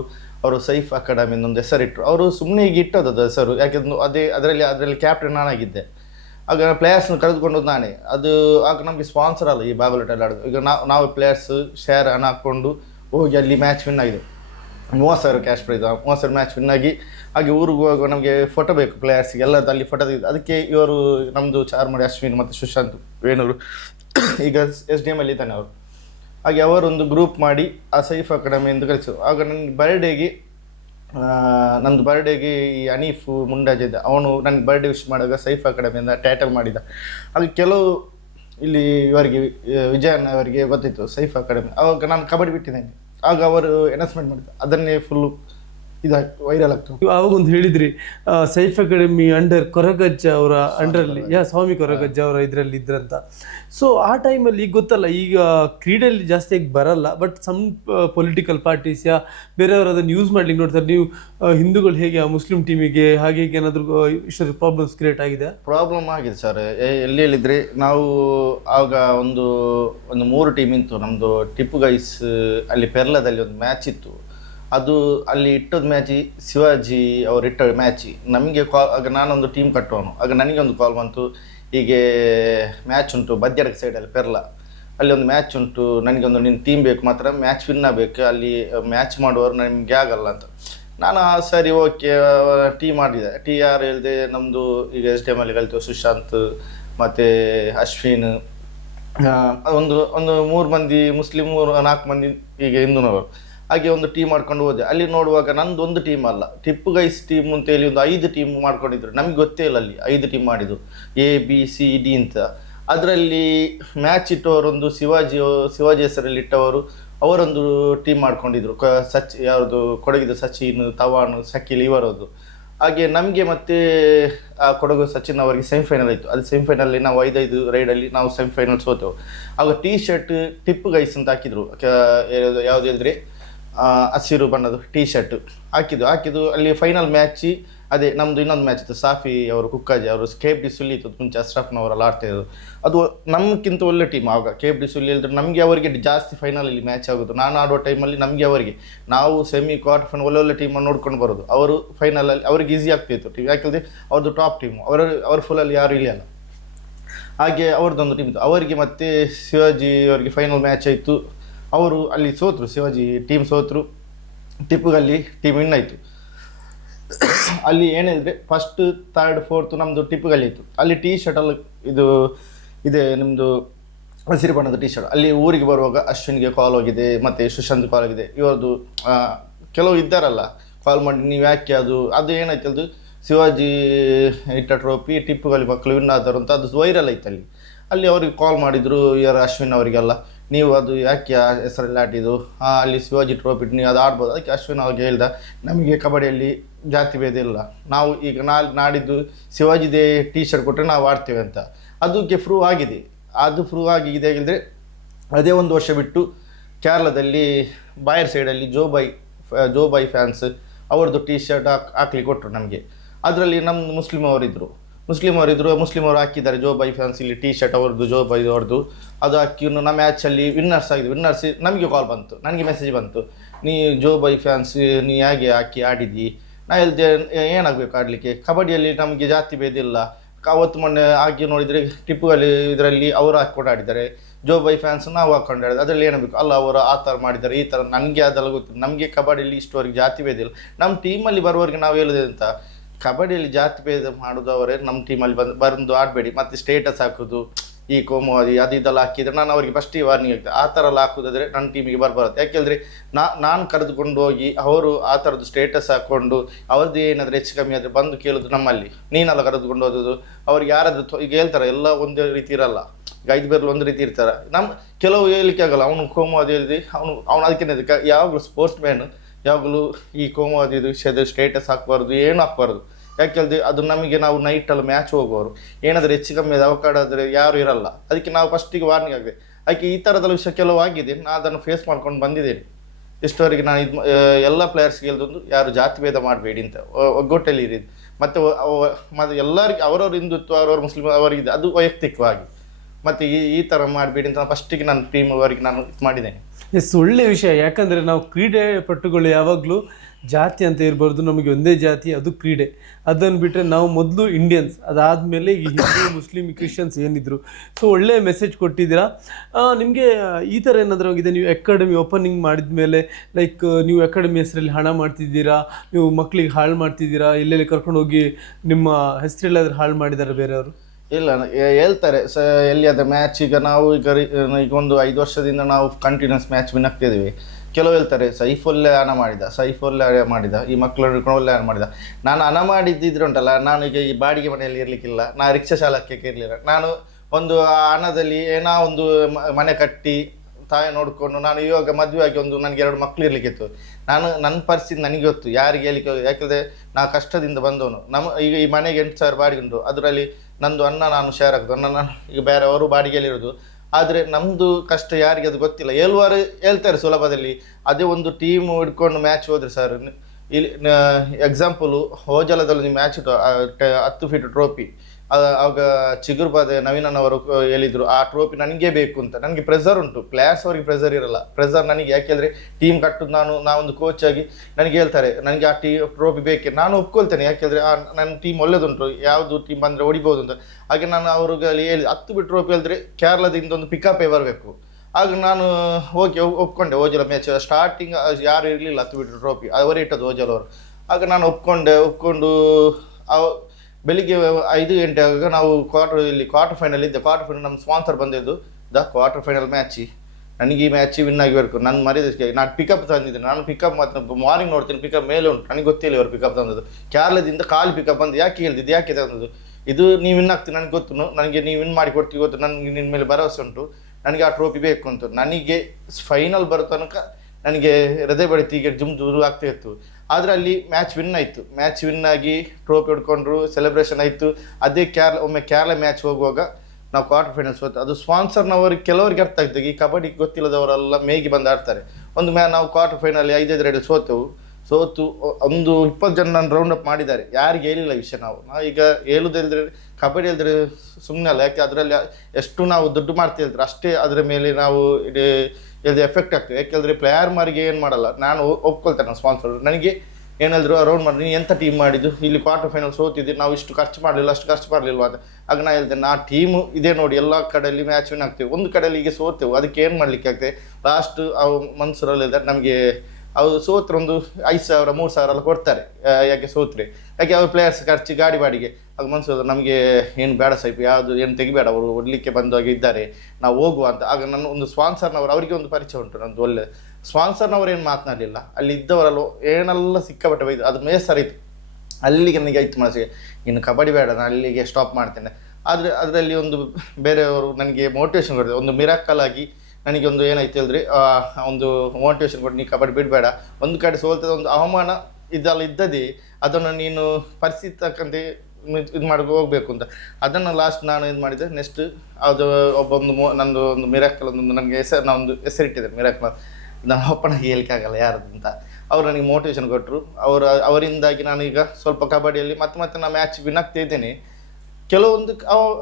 ಅವರು ಸೈಫ್ ಅಕಾಡೆಮಿ ಒಂದು ಹೆಸರಿಟ್ಟರು. ಅವರು ಸುಮ್ಮನೆ ಈಗ ಇಟ್ಟದ್ದು ಹೆಸರು, ಯಾಕೆಂದ್ರೆ ಅದರಲ್ಲಿ ಕ್ಯಾಪ್ಟನ್ ನಾನಾಗಿದ್ದೆ. ಆಗ ಪ್ಲೇಯರ್ಸ್ನ ಕರೆದುಕೊಂಡದ್ದು ನಾನೇ. ಅದು ಆಗ ನಮಗೆ ಸ್ಪಾನ್ಸರ್ ಅಲ್ಲ ಈ ಬಾಗಲಕೋಟೆಯಲ್ಲಿ ಆಡೋದು. ಈಗ ನಾವು ಪ್ಲೇಯರ್ಸ್ ಶೇರ್ ಹಣ ಹಾಕ್ಕೊಂಡು ಹೋಗಿ ಅಲ್ಲಿ ಮ್ಯಾಚ್ ವಿನ್ ಆಗಿದೆ, 30,000 ಕ್ಯಾಶ್ ಪ್ರೈಸ್, 30,000 ಮ್ಯಾಚ್ ವಿನ್ ಆಗಿ. ಹಾಗೆ ಊರಿಗೆ ಹೋಗುವ ನಮಗೆ ಫೋಟೋ ಬೇಕು ಪ್ಲೇಯರ್ಸ್ಗೆ, ಎಲ್ಲದು ಅಲ್ಲಿ ಫೋಟೋ ತೆಗೆದು. ಅದಕ್ಕೆ ಇವರು ನಮ್ಮದು ಚಾರ್ಮಡಿ ಅಶ್ವಿನ್ ಮತ್ತು ಸುಶಾಂತ್ ವೇಣೂರು ಈಗ SDM ಅಲ್ಲಿ ಇದ್ದಾನೆ ಅವರು. ಹಾಗೆ ಅವರೊಂದು ಗ್ರೂಪ್ ಮಾಡಿ ಆ ಸೈಫ್ ಅಕಾಡೆಮಿ ಎಂದು ಕಳಿಸು. ಆಗ ನನ್ನ ಬರ್ಡೇಗೆ ಈ ಅನೀಫ್ ಮುಂಡಾಜ್ ಇದ್ದ, ಅವನು ನನಗೆ ಬರ್ಡೇ ವಿಶ್ ಮಾಡುವಾಗ ಸೈಫ್ ಅಕಾಡೆಮಿಯಿಂದ ಟೈಟಲ್ ಮಾಡಿದ. ಅದು ಕೆಲವು ಇಲ್ಲಿ ಇವರಿಗೆ ವಿಜಯನ್ ಅವರಿಗೆ ಗೊತ್ತಿತ್ತು ಸೈಫ್ ಅಕಾಡೆಮಿ. ಆವಾಗ ನಾನು ಕಬಡ್ಡಿ ಬಿಟ್ಟಿದ್ದೇನೆ, ಆಗ ಅವರು ಅನೌನ್ಸ್ಮೆಂಟ್ ಮಾಡಿದ್ರು, ಅದನ್ನೇ ಫುಲ್ಲು ವೈರಲ್ ಆಗ್ತದೆ. ಆವಾಗ ಒಂದು ಹೇಳಿದ್ರಿ ಸೈಫ್ ಅಕಾಡೆಮಿ ಅಂಡರ್ ಕೊರಗಜ್ಜ ಅವರ ಅಂಡರಲ್ಲಿ, ಸ್ವಾಮಿ ಕೊರಗಜ್ಜ ಅವರ ಇದರಲ್ಲಿ ಇದ್ರಂತ. ಸೊ ಆ ಟೈಮಲ್ಲಿ ಈಗ ಗೊತ್ತಲ್ಲ, ಈಗ ಕ್ರೀಡೆಯಲ್ಲಿ ಜಾಸ್ತಿಯಾಗಿ ಬರಲ್ಲ, ಬಟ್ ಸಮ್ ಪೊಲಿಟಿಕಲ್ ಪಾರ್ಟೀಸ್ ಬೇರೆಯವರು ಅದನ್ನು ಯೂಸ್ ಮಾಡ್ಲಿಕ್ಕೆ ನೋಡ್ತಾರೆ. ನೀವು ಹಿಂದೂಗಳು ಹೇಗೆ ಆ ಮುಸ್ಲಿಂ ಟೀಮಿಗೆ ಹಾಗೆ ಏನಾದರೂ ಇಷ್ಟು ಪ್ರಾಬ್ಲಮ್ಸ್ ಕ್ರಿಯೇಟ್ ಆಗಿದೆ? ಪ್ರಾಬ್ಲಮ್ ಆಗಿದೆ ಸರ್. ಎಲ್ಲಿ ಹೇಳಿದರೆ ನಾವು ಆವಾಗ ಒಂದು 3 ಟೀಮ್ ಇತ್ತು ನಮ್ಮದು. ಟಿಪ್ಪು ಗೈಸ್ ಅಲ್ಲಿ ಪೆರ್ಲದಲ್ಲಿ ಒಂದು ಮ್ಯಾಚ್ ಇತ್ತು. ಅದು ಅಲ್ಲಿ ಇಟ್ಟದ ಮ್ಯಾಚಿ ಶಿವಾಜಿ ಅವರು ಇಟ್ಟ ಮ್ಯಾಚಿ. ನಮಗೆ ಆಗ ನಾನೊಂದು ಟೀಮ್ ಕಟ್ಟೋನು. ಆಗ ನನಗೆ ಒಂದು ಕಾಲ್ ಬಂತು, ಹೀಗೆ ಮ್ಯಾಚ್ ಉಂಟು ಬದ್ಯಡಕ ಸೈಡಲ್ಲಿ ಪೆರ್ಲ, ಅಲ್ಲಿ ಒಂದು ಮ್ಯಾಚ್ ಉಂಟು, ನನಗೊಂದು ನಿನ್ನ ಟೀಮ್ ಬೇಕು, ಮಾತ್ರ ಮ್ಯಾಚ್ ವಿನ್ ಆಗಬೇಕು, ಅಲ್ಲಿ ಮ್ಯಾಚ್ ಮಾಡುವವರು ನಿಮಗೆ ಆಗಲ್ಲ ಅಂತ. ನಾನು ಸರಿ ಓಕೆ ಟೀಮ್ ಮಾಡಿದೆ. ಯಾರು ಹೇಳಿದೆ, ನಮ್ಮದು ಈಗ SDM ಅಲ್ಲಿ ಕಲಿತು ಸುಶಾಂತ್ ಮತ್ತು ಅಶ್ವಿನ್, ಒಂದು 3 ಮಂದಿ ಮುಸ್ಲಿಂ, 4 ಮಂದಿ ಈಗ ಹಿಂದೂನವರು. ಹಾಗೆ ಒಂದು ಟೀಮ್ ಮಾಡ್ಕೊಂಡು ಹೋದೆ. ಅಲ್ಲಿ ನೋಡುವಾಗ ನಂದು ಒಂದು ಟೀಮ್ ಅಲ್ಲ, ಟಿಪ್ಪು ಗೈಸ್ ಟೀಮ್ ಅಂತೇಳಿ ಒಂದು 5 ಟೀಮ್ ಮಾಡ್ಕೊಂಡಿದ್ರು. ನಮಗೆ ಗೊತ್ತೇ ಇಲ್ಲ ಅಲ್ಲಿ 5 ಟೀಮ್ ಮಾಡಿದ್ದು, ABCD ಅಂತ. ಅದರಲ್ಲಿ ಮ್ಯಾಚ್ ಇಟ್ಟವರೊಂದು ಶಿವಾಜಿ ಹೆಸರಲ್ಲಿ ಇಟ್ಟವರು, ಅವರೊಂದು ಟೀಮ್ ಮಾಡ್ಕೊಂಡಿದ್ರು. ಯಾವುದು ಕೊಡಗಿದ ಸಚಿನ್, ತವಾಣ್, ಶಕೀಲ್ ಇವರದ್ದು. ಹಾಗೆ ನಮಗೆ ಮತ್ತೆ ಆ ಕೊಡಗು ಸಚಿನ್ ಅವರಿಗೆ ಸೆಮಿಫೈನಲ್ ಇತ್ತು. ಅದು ಸೆಮಿಫೈನಲ್ಲಿ ನಾವು 5 ರೈಡಲ್ಲಿ ನಾವು ಸೆಮಿಫೈನಲ್ ಸೋತೆವು. ಆಗ T-ಶರ್ಟ್ ಟಿಪ್ಪು ಗೈಸ್ ಅಂತ ಹಾಕಿದ್ರು. ಯಾವುದು ಹೇಳಿದ್ರೆ ಹಸಿರು ಬಣ್ಣದ T-ಶರ್ಟ್ ಹಾಕಿದ್ದು. ಅಲ್ಲಿ ಫೈನಲ್ ಮ್ಯಾಚ್ ಅದೇ ನಮ್ಮದು ಇನ್ನೊಂದು ಮ್ಯಾಚ್ ಇತ್ತು, ಸಾಫಿ ಅವರು, ಕುಕ್ಕಾಜಿ ಅವರು, KFD ಸುಲ್ಲಿ ಇತ್ತು ಮುಂಚೆ ಅಶ್ರಫ್ನವರೆಲ್ಲ ಆಡ್ತಾಯಿದ್ರು. ಅದು ನಮಗಿಂತ ಒಳ್ಳೆ ಟೀಮ್. ಆವಾಗ KFD ಸುಲ್ಲಿ ಹೇಳಿದ್ರು ನಮಗೆ ಅವರಿಗೆ ಜಾಸ್ತಿ ಫೈನಲಲ್ಲಿ ಮ್ಯಾಚ್ ಆಗೋದು. ನಾನು ಆಡೋ ಟೈಮಲ್ಲಿ ನಮಗೆ ಅವರಿಗೆ, ನಾವು ಸೆಮಿ ಕ್ವಾರ್ಟರ್ ಫೈನಲ್ ಒಳ್ಳೊಳ್ಳೆ ಟೀಮನ್ನು ನೋಡ್ಕೊಂಡು ಬರೋದು. ಅವರು ಫೈನಲಲ್ಲಿ ಅವ್ರಿಗೆ ಈಸಿ ಆಗ್ತಾಯಿತ್ತು ಟೀಮ್, ಯಾಕಂದರೆ ಅವ್ರದ್ದು ಟಾಪ್ ಟೀಮು. ಅವ್ರ ಫುಲ್ಲಲ್ಲಿ ಯಾರೂ ಇಳಿಯಲ್ಲ. ಹಾಗೆ ಅವ್ರದ್ದೊಂದು ಟೀಮ್ ಇತ್ತು. ಅವರಿಗೆ ಮತ್ತು ಶಿವಾಜಿ ಅವರಿಗೆ ಫೈನಲ್ ಮ್ಯಾಚ್ ಆಯಿತು. ಅವರು ಅಲ್ಲಿ ಸೋತರು, ಶಿವಾಜಿ ಟೀಮ್ ಸೋತರು, ಟಿಪ್ಪುಗಲ್ಲಿ ಟೀಮ್ ವಿನ್ ಆಯಿತು. ಅಲ್ಲಿ ಏನಿದ್ರೆ ಫಸ್ಟ್, ಥರ್ಡ್, ಫೋರ್ತ್ ನಮ್ಮದು ಟಿಪ್ಪುಗಲ್ಲಿ ಇತ್ತು. ಅಲ್ಲಿ T-ಶರ್ಟಲ್ಲಿ ಇದೆ ನಿಮ್ಮದು ಹಸಿರು ಬಣ್ಣದ T-ಶರ್ಟ್. ಅಲ್ಲಿ ಊರಿಗೆ ಬರುವಾಗ ಅಶ್ವಿನ್ಗೆ ಕಾಲ್ ಹೋಗಿದೆ, ಮತ್ತು ಸುಶಾಂತ್ ಕಾಲ್ ಆಗಿದೆ. ಇವರದು ಕೆಲವು ಇದ್ದಾರಲ್ಲ ಕಾಲ್ ಮಾಡಿ, ನೀವು ಯಾಕೆ ಅದು ಏನಾಯ್ತು, ಅದು ಶಿವಾಜಿ ಇಟ್ಟ ಟ್ರೋಫಿ ಟಿಪ್ಪುಗಲ್ಲಿ ಮಕ್ಕಳು ವಿನ್ ಆದರು ಅಂತ ಅದು ವೈರಲ್ ಆಯ್ತು. ಅಲ್ಲಿ ಅವ್ರಿಗೆ ಕಾಲ್ ಮಾಡಿದರು, ಅಶ್ವಿನ್ ಅವರಿಗೆಲ್ಲ, ನೀವು ಅದು ಯಾಕೆ ಆ ಹೆಸರಲ್ಲಿ ಆಟಿದ್ದು, ಅಲ್ಲಿ ಶಿವಾಜಿ ಟ್ರೋಫಿ ನೀವು ಅದು ಆಡ್ಬೋದು. ಅದಕ್ಕೆ ಅಶ್ವಿನ್ ಅವ್ರಿಗೆ ಹೇಳ್ದ, ನಮಗೆ ಕಬಡ್ಡಿಯಲ್ಲಿ ಜಾತಿ ಭೇದ ಇಲ್ಲ, ನಾವು ಈಗ ನಾಡಿದ್ದು ಶಿವಾಜಿದೇ T-ಶರ್ಟ್ ಕೊಟ್ಟರೆ ನಾವು ಆಡ್ತೇವೆ ಅಂತ. ಅದಕ್ಕೆ ಪ್ರೂವ್ ಆಗಿದೆ. ಅದು ಪ್ರೂವ್ ಆಗಿದೆ ಆಗಿದ್ರೆ ಅದೇ 1 ವರ್ಷ ಬಿಟ್ಟು ಕೇರಳದಲ್ಲಿ ಬಾಯರ್ ಸೈಡಲ್ಲಿ ಜೋಬಾಯ್ ಫ್ಯಾನ್ಸ್ ಅವ್ರದ್ದು T-ಶರ್ಟ್ ಹಾಕ್ಲಿಕ್ಕೆ ಕೊಟ್ಟರು ನಮಗೆ. ಅದರಲ್ಲಿ ನಮ್ಮ ಮುಸ್ಲಿಂ ಅವರು ಹಾಕಿದ್ದಾರೆ. ಜೋಬಾಯ್ ಫ್ಯಾನ್ಸ್ ಇಲ್ಲಿ T-ಶರ್ಟ್ ಅವ್ರದ್ದು, ಜೋಬಾಯ್ ಅವ್ರದ್ದು ಅದು ಹಾಕಿ ನಮ್ಮ ಮ್ಯಾಚಲ್ಲಿ ವಿನ್ನರ್ಸ್ ನಮಗೆ ಕಾಲ್ ಬಂತು, ನನಗೆ ಮೆಸೇಜ್ ಬಂತು, ನೀ ಜೋಬಾಯ್ ಫ್ಯಾನ್ಸ್ ನೀ ಹೇಗೆ ಹಾಕಿ ಆಡಿದ್ದಿ. ನಾ ಹೇಳಿದೆ, ಏನಾಗಬೇಕು ಆಡಲಿಕ್ಕೆ, ಕಬಡ್ಡಿಯಲ್ಲಿ ನಮಗೆ ಜಾತಿ ಭೇದ ಇಲ್ಲ. ಅವತ್ತು ಮೊನ್ನೆ ಹಾಕಿ ನೋಡಿದರೆ ಟಿಪ್ಪುಗಲ್ಲಿ ಇದರಲ್ಲಿ ಅವರು ಹಾಕ್ಕೊಂಡು ಆಡಿದ್ದಾರೆ, ಜೋಬಾಯ್ ಫ್ಯಾನ್ಸ್ ನಾವು ಹಾಕ್ಕೊಂಡು ಆಡಿದ್ರೆ ಅದರಲ್ಲಿ ಏನಾಗಬೇಕು ಅಲ್ಲ, ಅವರು ಆ ಥರ ಮಾಡಿದ್ದಾರೆ ಈ ಥರ. ನನಗೆ ಅದೆಲ್ಲ ಗೊತ್ತಿಲ್ಲ. ನಮಗೆ ಕಬಡ್ಡಿಯಲ್ಲಿ ಇಷ್ಟವರೆಗೆ ಜಾತಿ ಭೇದ ಇಲ್ಲ. ನಮ್ಮ ಟೀಮಲ್ಲಿ ಬರುವವರೆಗೆ ನಾವು ಹೇಳೋದು ಅಂತ, ಕಬಡ್ಡಿಯಲ್ಲಿ ಜಾತಿ ಭೇದ ಮಾಡೋದವರೇ ನಮ್ಮ ಟೀಮಲ್ಲಿ ಬಂದು ಆಡಬೇಡಿ, ಮತ್ತು ಸ್ಟೇಟಸ್ ಹಾಕೋದು, ಈ ಕೋಮುವಾದಿ ಅದು ಇದೆಲ್ಲ ಹಾಕಿದರೆ ನಾನು ಅವರಿಗೆ ಫಸ್ಟಿಗೆ ವಾರ್ನಿಂಗ್ ಆಗ್ತದೆ. ಆ ಥರ ಎಲ್ಲ ಹಾಕೋದಾದರೆ ನನ್ನ ಟೀಮಿಗೆ ಬರಬಾರದು. ಯಾಕೆಂದರೆ ನಾನು ಕರೆದುಕೊಂಡು ಹೋಗಿ ಅವರು ಆ ಥರದ್ದು ಸ್ಟೇಟಸ್ ಹಾಕ್ಕೊಂಡು ಅವ್ರದ್ದು ಏನಾದರೂ ಹೆಚ್ಚು ಕಮ್ಮಿ ಆದರೆ ಬಂದು ಕೇಳೋದು ನಮ್ಮಲ್ಲಿ, ನೀನೆಲ್ಲ ಕರೆದುಕೊಂಡು ಹೋದದು. ಅವ್ರಿಗೆ ಯಾರಾದರೂ ಈಗ ಹೇಳ್ತಾರೆ, ಎಲ್ಲ ಒಂದೇ ರೀತಿ ಇರಲ್ಲ. ಈಗ 5 ಬೇರ್ಲು ಒಂದು ರೀತಿ ಇರ್ತಾರೆ. ಕೆಲವು ಹೇಳಲಿಕ್ಕೆ ಆಗಲ್ಲ, ಅವನು ಕೋಮುವಾದಿ ಹೇಳಿದೆ, ಅವನು ಅದಕ್ಕೆ ಯಾವಾಗಲೂ ಸ್ಪೋರ್ಟ್ಸ್ ಮ್ಯಾನ್ ಯಾವಾಗಲೂ ಈ ಕೋಮುವಾದಿ ವಿಷಯದ ಸ್ಟೇಟಸ್ ಹಾಕ್ಬಾರ್ದು, ಏನು ಹಾಕ್ಬಾರ್ದು. ಯಾಕೆಂದರೆ ಅದು ನಮಗೆ, ನಾವು ನೈಟಲ್ಲಿ ಮ್ಯಾಚ್ ಹೋಗೋರು, ಏನಾದರೂ ಹೆಚ್ಚು ಕಮ್ಮಿ ಅದು ಅವಕಾಡ ಆದರೆ ಯಾರೂ ಇರಲ್ಲ. ಅದಕ್ಕೆ ನಾವು ಫಸ್ಟಿಗೆ ವಾರ್ನಿಂಗ್ ಆಗಿದೆ. ಅದಕ್ಕೆ ಈ ಥರದಲ್ಲ ವಿಷಯ ಕೆಲವು ಆಗಿದೆ, ನಾನು ಅದನ್ನು ಫೇಸ್ ಮಾಡ್ಕೊಂಡು ಬಂದಿದ್ದೇನೆ. ಇಷ್ಟವರೆಗೆ ನಾನು ಎಲ್ಲ ಪ್ಲೇಯರ್ಸ್ಗೆ ಹೇಳ್ದೊಂದು ಯಾರು ಜಾತಿ ಭೇದ ಮಾಡಬೇಡಿ ಅಂತ, ಒಗ್ಗಟ್ಟಲ್ಲಿ ಇರಿ. ಮತ್ತು ಮತ್ತು ಎಲ್ಲರಿಗೆ ಅವರವ್ರ ಹಿಂದುತ್ವ, ಅವರವ್ರ ಮುಸ್ಲಿಂ ಅವರಿಗೆ ಅದು ವೈಯಕ್ತಿಕವಾಗಿ, ಮತ್ತು ಈ ಥರ ಮಾಡಬೇಡಿ ಅಂತ ಫಸ್ಟಿಗೆ ನನ್ನ ಟೀಮ್ ಅವರಿಗೆ ನಾನು ಇದು ಮಾಡಿದ್ದೇನೆ. ಎಸ್, ಒಳ್ಳೆಯ ವಿಷಯ. ಯಾಕಂದರೆ ನಾವು ಕ್ರೀಡೆ ಪಟುಗಳು ಯಾವಾಗಲೂ ಜಾತಿ ಅಂತ ಇರಬಾರ್ದು, ನಮಗೆ ಒಂದೇ ಜಾತಿ, ಅದು ಕ್ರೀಡೆ. ಅದನ್ನು ಬಿಟ್ಟರೆ ನಾವು ಮೊದಲು ಇಂಡಿಯನ್ಸ್, ಅದಾದಮೇಲೆ ಈ ಹಿಂದೂ ಮುಸ್ಲಿಂ ಕ್ರಿಶ್ಚಿಯನ್ಸ್ ಏನಿದ್ರು. ಸೊ ಒಳ್ಳೆಯ ಮೆಸೇಜ್ ಕೊಟ್ಟಿದ್ದೀರಾ. ನಿಮಗೆ ಈ ಥರ ಏನಾದರೂ ಆಗಿದೆ, ನೀವು ಅಕಾಡೆಮಿ ಓಪನಿಂಗ್ ಮಾಡಿದ ಮೇಲೆ, ಲೈಕ್ ನೀವು ಅಕಾಡೆಮಿ ಹೆಸರಲ್ಲಿ ಹಣ ಮಾಡ್ತಿದ್ದೀರಾ, ನೀವು ಮಕ್ಕಳಿಗೆ ಹಾಳು ಮಾಡ್ತಿದ್ದೀರಾ, ಎಲ್ಲೆಲ್ಲಿ ಕರ್ಕೊಂಡೋಗಿ ನಿಮ್ಮ ಹೆಸರೆಲ್ಲಾದರೂ ಹಾಳು ಮಾಡಿದ್ದಾರೆ ಬೇರೆಯವರು? ಇಲ್ಲ, ಹೇಳ್ತಾರೆ ಎಲ್ಲಿಯಾದ ಮ್ಯಾಚ್, ಈಗ ನಾವು ಈಗ ಒಂದು 5 ವರ್ಷದಿಂದ ನಾವು ಕಂಟಿನ್ಯೂಸ್ ಮ್ಯಾಚ್ ವಿನ್ ಆಗ್ತಿದ್ದೀವಿ. ಕೆಲವು ಹೇಳ್ತಾರೆ ಸೈಫ್ ಒಳ್ಳೆ ಹಣ ಮಾಡಿದ, ಈ ಮಕ್ಕಳು ಹಿಡ್ಕೊಂಡು ಒಳ್ಳೆ ಹಣ ಮಾಡಿದ. ನಾನು ಹಣ ಮಾಡಿದ್ದಿದ್ರೆ ಉಂಟಲ್ಲ, ನಾನು ಈಗ ಈ ಬಾಡಿಗೆ ಮನೆಯಲ್ಲಿ ಇರಲಿಕ್ಕಿಲ್ಲ, ನಾನು ರಿಕ್ಷಾ ಚಾಲಕಕ್ಕೆ ಇರಲಿಲ್ಲ. ನಾನು ಒಂದು ಹಣದಲ್ಲಿ ಏನೋ ಒಂದು ಮನೆ ಕಟ್ಟಿ ತಾಯಿ ನೋಡಿಕೊಂಡು, ನಾನು ಇವಾಗ ಮದುವೆ ಆಗಿ ನನಗೆ 2 ಮಕ್ಕಳು ಇರಲಿಕ್ಕಿತ್ತು. ನನ್ನ ಪರಿಸ್ಥಿತಿ ನನಗೆ ಗೊತ್ತು, ಯಾರಿಗೆ ಹೇಳಿಕ್ಕೆ. ಯಾಕೆಂದರೆ ನಾ ಕಷ್ಟದಿಂದ ಬಂದವನು. ಈಗ ಈ ಮನೆಗೆ 8,000 ಬಾಡಿಗೆ ಉಂಟು, ಅದರಲ್ಲಿ ನಂದು ಅನ್ನ ನಾನು ಶೇರ್ ಆಗ್ತದೆ, ಈಗ ಬೇರೆ ಅವರು ಬಾಡಿಗೆಯಲ್ಲಿರೋದು. ಆದರೆ ನಮ್ಮದು ಕಷ್ಟ ಯಾರಿಗೆ ಅದು ಗೊತ್ತಿಲ್ಲ. ಹೇಳ್ತಾರೆ ಸುಲಭದಲ್ಲಿ. ಅದೇ ಒಂದು ಟೀಮ್ ಹಿಡ್ಕೊಂಡು ಮ್ಯಾಚ್ ಹೋದ್ರೆ ಸರ್, ಇಲ್ಲಿ ಎಕ್ಸಾಂಪಲು ಹೋಜಲದಲ್ಲಿ ನೀವು ಮ್ಯಾಚ್ 10 ಫೀಟ್ ಟ್ರೋಫಿ, ಆವಾಗ ಚಿಗುರ್ಬಾದೆ ನವೀನವರು ಹೇಳಿದರು ಆ ಟ್ರೋಫಿ ನನಗೆ ಬೇಕು ಅಂತ. ನನಗೆ ಪ್ರೆಸರ್ ಉಂಟು, ಪ್ಲೇಯರ್ಸ್ ಅವ್ರಿಗೆ ಪ್ರೆಸರ್ ಇರಲ್ಲ. ಪ್ರೆಸರ್ ನನಗೆ, ಯಾಕೆಂದರೆ ಟೀಮ್ ಕಟ್ಟೋದು ನಾವೊಂದು ಕೋಚ್ ಆಗಿ ನನಗೆ ಹೇಳ್ತಾರೆ ನನಗೆ ಆ ಟ್ರೋಫಿ ಬೇಕೆ, ನಾನು ಒಪ್ಕೊಳ್ತೇನೆ. ಯಾಕೆಂದರೆ ನನ್ನ ಟೀಮ್ ಒಳ್ಳೇದುಂಟು, ಯಾವುದು ಟೀಮ್ ಬಂದರೆ ಹೊಡಿಬೋದು ಅಂತ. ಹಾಗೆ ನಾನು ಅವ್ರಿಗೆ ಹೇಳಿ 10 ಬಿಟ್ಟು ಟ್ರೋಫಿ ಹೇಳಿದ್ರೆ ಕೇರಳದಿಂದ ಒಂದು ಪಿಕಪ್ಪೇ ಬರಬೇಕು. ಆಗ ನಾನು ಹೋಗಿ ಒಪ್ಕೊಂಡೆ. ಓಜಲ ಮ್ಯಾಚ್ ಸ್ಟಾರ್ಟಿಂಗ್ ಯಾರು ಇರಲಿಲ್ಲ 10 ಬಿಟ್ಟು ಟ್ರೋಫಿ, ಅವರೇ ಇಟ್ಟದ್ದು ಓಜಲ್ ಅವರು. ಆಗ ನಾನು ಒಪ್ಕೊಂಡು ಬೆಳಿಗ್ಗೆ 5 ಗಂಟೆ ಆಗ ನಾವು ಕ್ವಾರ್ಟರ್ ಫೈನಲ್ ಇದ್ದೆ. ಕ್ವಾರ್ಟರ್ ಫೈನಲ್ ನಮ್ಮ ಸ್ಪಾನ್ಸರ್ ಬಂದಿದ್ದು ಕ್ವಾರ್ಟರ್ ಫೈನಲ್ ಮ್ಯಾಚಿ, ನನಗೆ ಈ ಮ್ಯಾಚ್ ವಿನ್ ಆಗಿರಬೇಕು. ನಾನು ಮರಿದಕ್ಕೆ ನಾನು ಪಿಕಪ್ ತಂದಿದ್ದೆ. ನಾನು ಪಿಕಪ್ ಮತ್ತು ಮಾರ್ನಿಂಗ್ ನೋಡ್ತೀನಿ, ಪಿಕಪ್ ಮೇಲೆ ಉಂಟು. ನನಗೆ ಗೊತ್ತಿಲ್ಲ ಇವರು ಪಿಕಪ್ ತಂದದ್ದು. ಕೇರಳದಿಂದ ಖಾಲಿ ಪಿಕಪ್ ಬಂದು ಯಾಕೆ ಹೇಳ್ದಿದ್ದು, ಯಾಕೆ ತಂದದ್ದು, ಇದು ನೀವು ವಿನ್ ಆಗ್ತೀನಿ ನನಗೆ ಗೊತ್ತು, ನನಗೆ ನೀವು ವಿನ್ ಮಾಡಿ ಕೊಡ್ತೀವಿ ಗೊತ್ತು, ನನಗೆ ನಿನ್ನ ಮೇಲೆ ಭರವಸೆ ಉಂಟು, ನನಗೆ ಆ ಟ್ರೋಫಿ ಬೇಕು ಅಂತ. ನನಗೆ ಫೈನಲ್ ಬರೋ ತನಕ ನನಗೆ ಹೃದಯ ಬಡಿತು, ಈಗ ಜುರು ಆಗ್ತಾ ಇತ್ತು. ಆದರೆ ಅಲ್ಲಿ ಮ್ಯಾಚ್ ವಿನ್ ಆಯಿತು. ಮ್ಯಾಚ್ ವಿನ್ ಆಗಿ ಟ್ರೋಫಿ ಹಿಡ್ಕೊಂಡ್ರು, ಸೆಲೆಬ್ರೇಷನ್ ಆಯಿತು. ಅದೇ ಒಮ್ಮೆ ಕೇರಳ ಮ್ಯಾಚ್ ಹೋಗುವಾಗ ನಾವು ಕ್ವಾರ್ಟರ್ ಫೈನಲ್ಸ್ ಹೋಗ್ತು. ಅದು ಸ್ಪಾನ್ಸರ್ನವ್ರಿಗೆ ಕೆಲವರಿಗೆ ಅರ್ಥ ಆಗ್ತದೆ, ಈ ಕಬಡ್ಡಿ ಗೊತ್ತಿಲ್ಲದವರೆಲ್ಲ ಮೇಗಿ ಬಂದು ಆಡ್ತಾರೆ. ನಾವು ಕ್ವಾರ್ಟರ್ ಫೈನಲ್ 5 ರೈಡ್ ಸೋತು ಒಂದು 20 ಜನ ನಾನು ರೌಂಡ್ ಅಪ್ ಮಾಡಿದ್ದಾರೆ. ಯಾರಿಗೆ ಹೇಳಿಲ್ಲ ವಿಷಯ. ನಾವು ಈಗ ಹೇಳುವುದಿಲ್ಲದ್ರೆ ಕಬಡ್ಡಿ ಹೇಳಿದ್ರೆ ಸುಮ್ಮನೆ ಅಲ್ಲ, ಯಾಕೆ ಅದರಲ್ಲಿ ಎಷ್ಟು ನಾವು ದುಡ್ಡು ಮಾಡ್ತಾ ಹೇಳ್ತಾರೆ ಅಷ್ಟೇ ಅದರ ಮೇಲೆ ನಾವು ಇದು ಎಫೆಕ್ಟ್ ಆಗ್ತದೆ. ಯಾಕೆಂದರೆ ಪ್ಲೇಯರ್ ಮಾರಿಗೆ ಏನು ಮಾಡಲ್ಲ, ನಾನು ಒಪ್ಕೊಳ್ತೇನೆ. ನಾನು ಸ್ಪಾನ್ಸರ್ ನನಗೆ ಏನಾದರೂ ರೌಂಡ್ ಮಾಡಿ, ನೀನು ಎಂಥ ಟೀಮ್ ಮಾಡಿದ್ದು, ಇಲ್ಲಿ ಕ್ವಾರ್ಟರ್ ಫೈನಲ್ ಸೋತಿದ್ದು, ನಾವು ಇಷ್ಟು ಖರ್ಚು ಮಾಡಲಿಲ್ಲ, ಅಷ್ಟು ಖರ್ಚು ಮಾಡಲಿಲ್ವ ಅಂತ. ಆಗ ನಾನು ಹೇಳ್ತೇನೆ, ನಾ ಟೀಮು ಇದೇ ನೋಡಿ, ಎಲ್ಲ ಕಡೆಯಲ್ಲಿ ಮ್ಯಾಚ್ ವಿನ್ ಆಗ್ತೇವೆ, ಒಂದು ಕಡೆಯಲ್ಲಿ ಈಗ ಸೋತೇವೆ, ಅದಕ್ಕೆ ಏನು ಮಾಡಲಿಕ್ಕೆ ಆಗ್ತದೆ. ಲಾಸ್ಟ್ ಅವು ಮನ್ಸೂರಲ್ಲಿ ಇದ್ದಾರೆ ನಮಗೆ, ಅವರು ಸೋತ್ರೆ ಒಂದು 5,000 3,000 ಎಲ್ಲ ಕೊಡ್ತಾರೆ. ಯಾಕೆ ಸೋತ್ರೆ, ಯಾಕೆ ಅವ್ರ ಪ್ಲೇಯರ್ಸ್ ಖರ್ಚು ಗಾಡಿ ಬಾಡಿಗೆ. ಆಗ ಮನ್ಸೂರು ನಮಗೆ ಏನು ಬೇಡ ಸೈಪ್, ಯಾವುದು ಏನು ತೆಗಿಬೇಡ, ಅವರು ಒಡ್ಲಿಕ್ಕೆ ಬಂದಾಗ ಇದ್ದಾರೆ, ನಾವು ಹೋಗುವ ಅಂತ. ಆಗ ನನ್ನ ಒಂದು ಸ್ಪಾನ್ಸರ್ನವರು, ಅವರಿಗೆ ಒಂದು ಪರಿಚಯ ಉಂಟು ನಂದು ಒಳ್ಳೆ ಸ್ಪಾನ್ಸರ್ನವರು, ಏನು ಮಾತನಾಡಲಿಲ್ಲ. ಅಲ್ಲಿ ಇದ್ದವರಲ್ಲೂ ಏನೆಲ್ಲ ಸಿಕ್ಕಾಪಟ್ಟೆ ಬೈದು, ಅದು ಮೇಸರಿತು. ಅಲ್ಲಿಗೆ ನನಗೆ ಆಯ್ತು ಮನಸ್ಸಿಗೆ, ಇನ್ನು ಕಬಡ್ಡಿ ಬೇಡ, ನಾನು ಅಲ್ಲಿಗೆ ಸ್ಟಾಪ್ ಮಾಡ್ತೇನೆ. ಆದರೆ ಅದರಲ್ಲಿ ಒಂದು ಬೇರೆಯವರು ನನಗೆ ಮೋಟಿವೇಶನ್ ಕೊಡ್ತಾರೆ. ಒಂದು ಮಿರಾಕಲ್ ಆಗಿ ನನಗೆ ಒಂದು ಏನಾಯ್ತು ಹೇಳಿದ್ರೆ, ಒಂದು ಮೋಟಿವೇಶನ್ ಕೊಟ್ಟು, ನೀ ಕಬಡ್ಡಿ ಬಿಡಬೇಡ, ಒಂದು ಕಡೆ ಸೋಲ್ತದೆ, ಒಂದು ಅವಮಾನ ಇದ್ದದೇ, ಅದನ್ನು ನೀನು ಪರಿಸ್ಥಿತಿ ತಕ್ಕಂತೆ ಇದು ಮಾಡಿ ಹೋಗಬೇಕು ಅಂತ. ಅದನ್ನು ಲಾಸ್ಟ್ ನಾನು ಇದು ಮಾಡಿದೆ. ನೆಕ್ಸ್ಟ್ ಅದು ನಂದು ಒಂದು ಮಿರಾಕಲ್ ಒಂದು ನನಗೆ ನಾನೊಂದು ಹೆಸರಿಟ್ಟಿದ್ದೆ ಮಿರಾಕಲ್. ನಾನು ಒಪ್ಪನಾಗಿ ಹೇಳಿಕಾಗಲ್ಲ ಯಾರದಂತ. ಅವ್ರು ನನಗೆ ಮೋಟಿವೇಶನ್ ಕೊಟ್ಟರು. ಅವರಿಂದಾಗಿ ನಾನು ಈಗ ಸ್ವಲ್ಪ ಕಬಡ್ಡಿಯಲ್ಲಿ ಮತ್ತೆ ನಾನು ಮ್ಯಾಚ್ ವಿನ್ ಆಗ್ತಾ ಇದ್ದೇನೆ. ಕೆಲವೊಂದು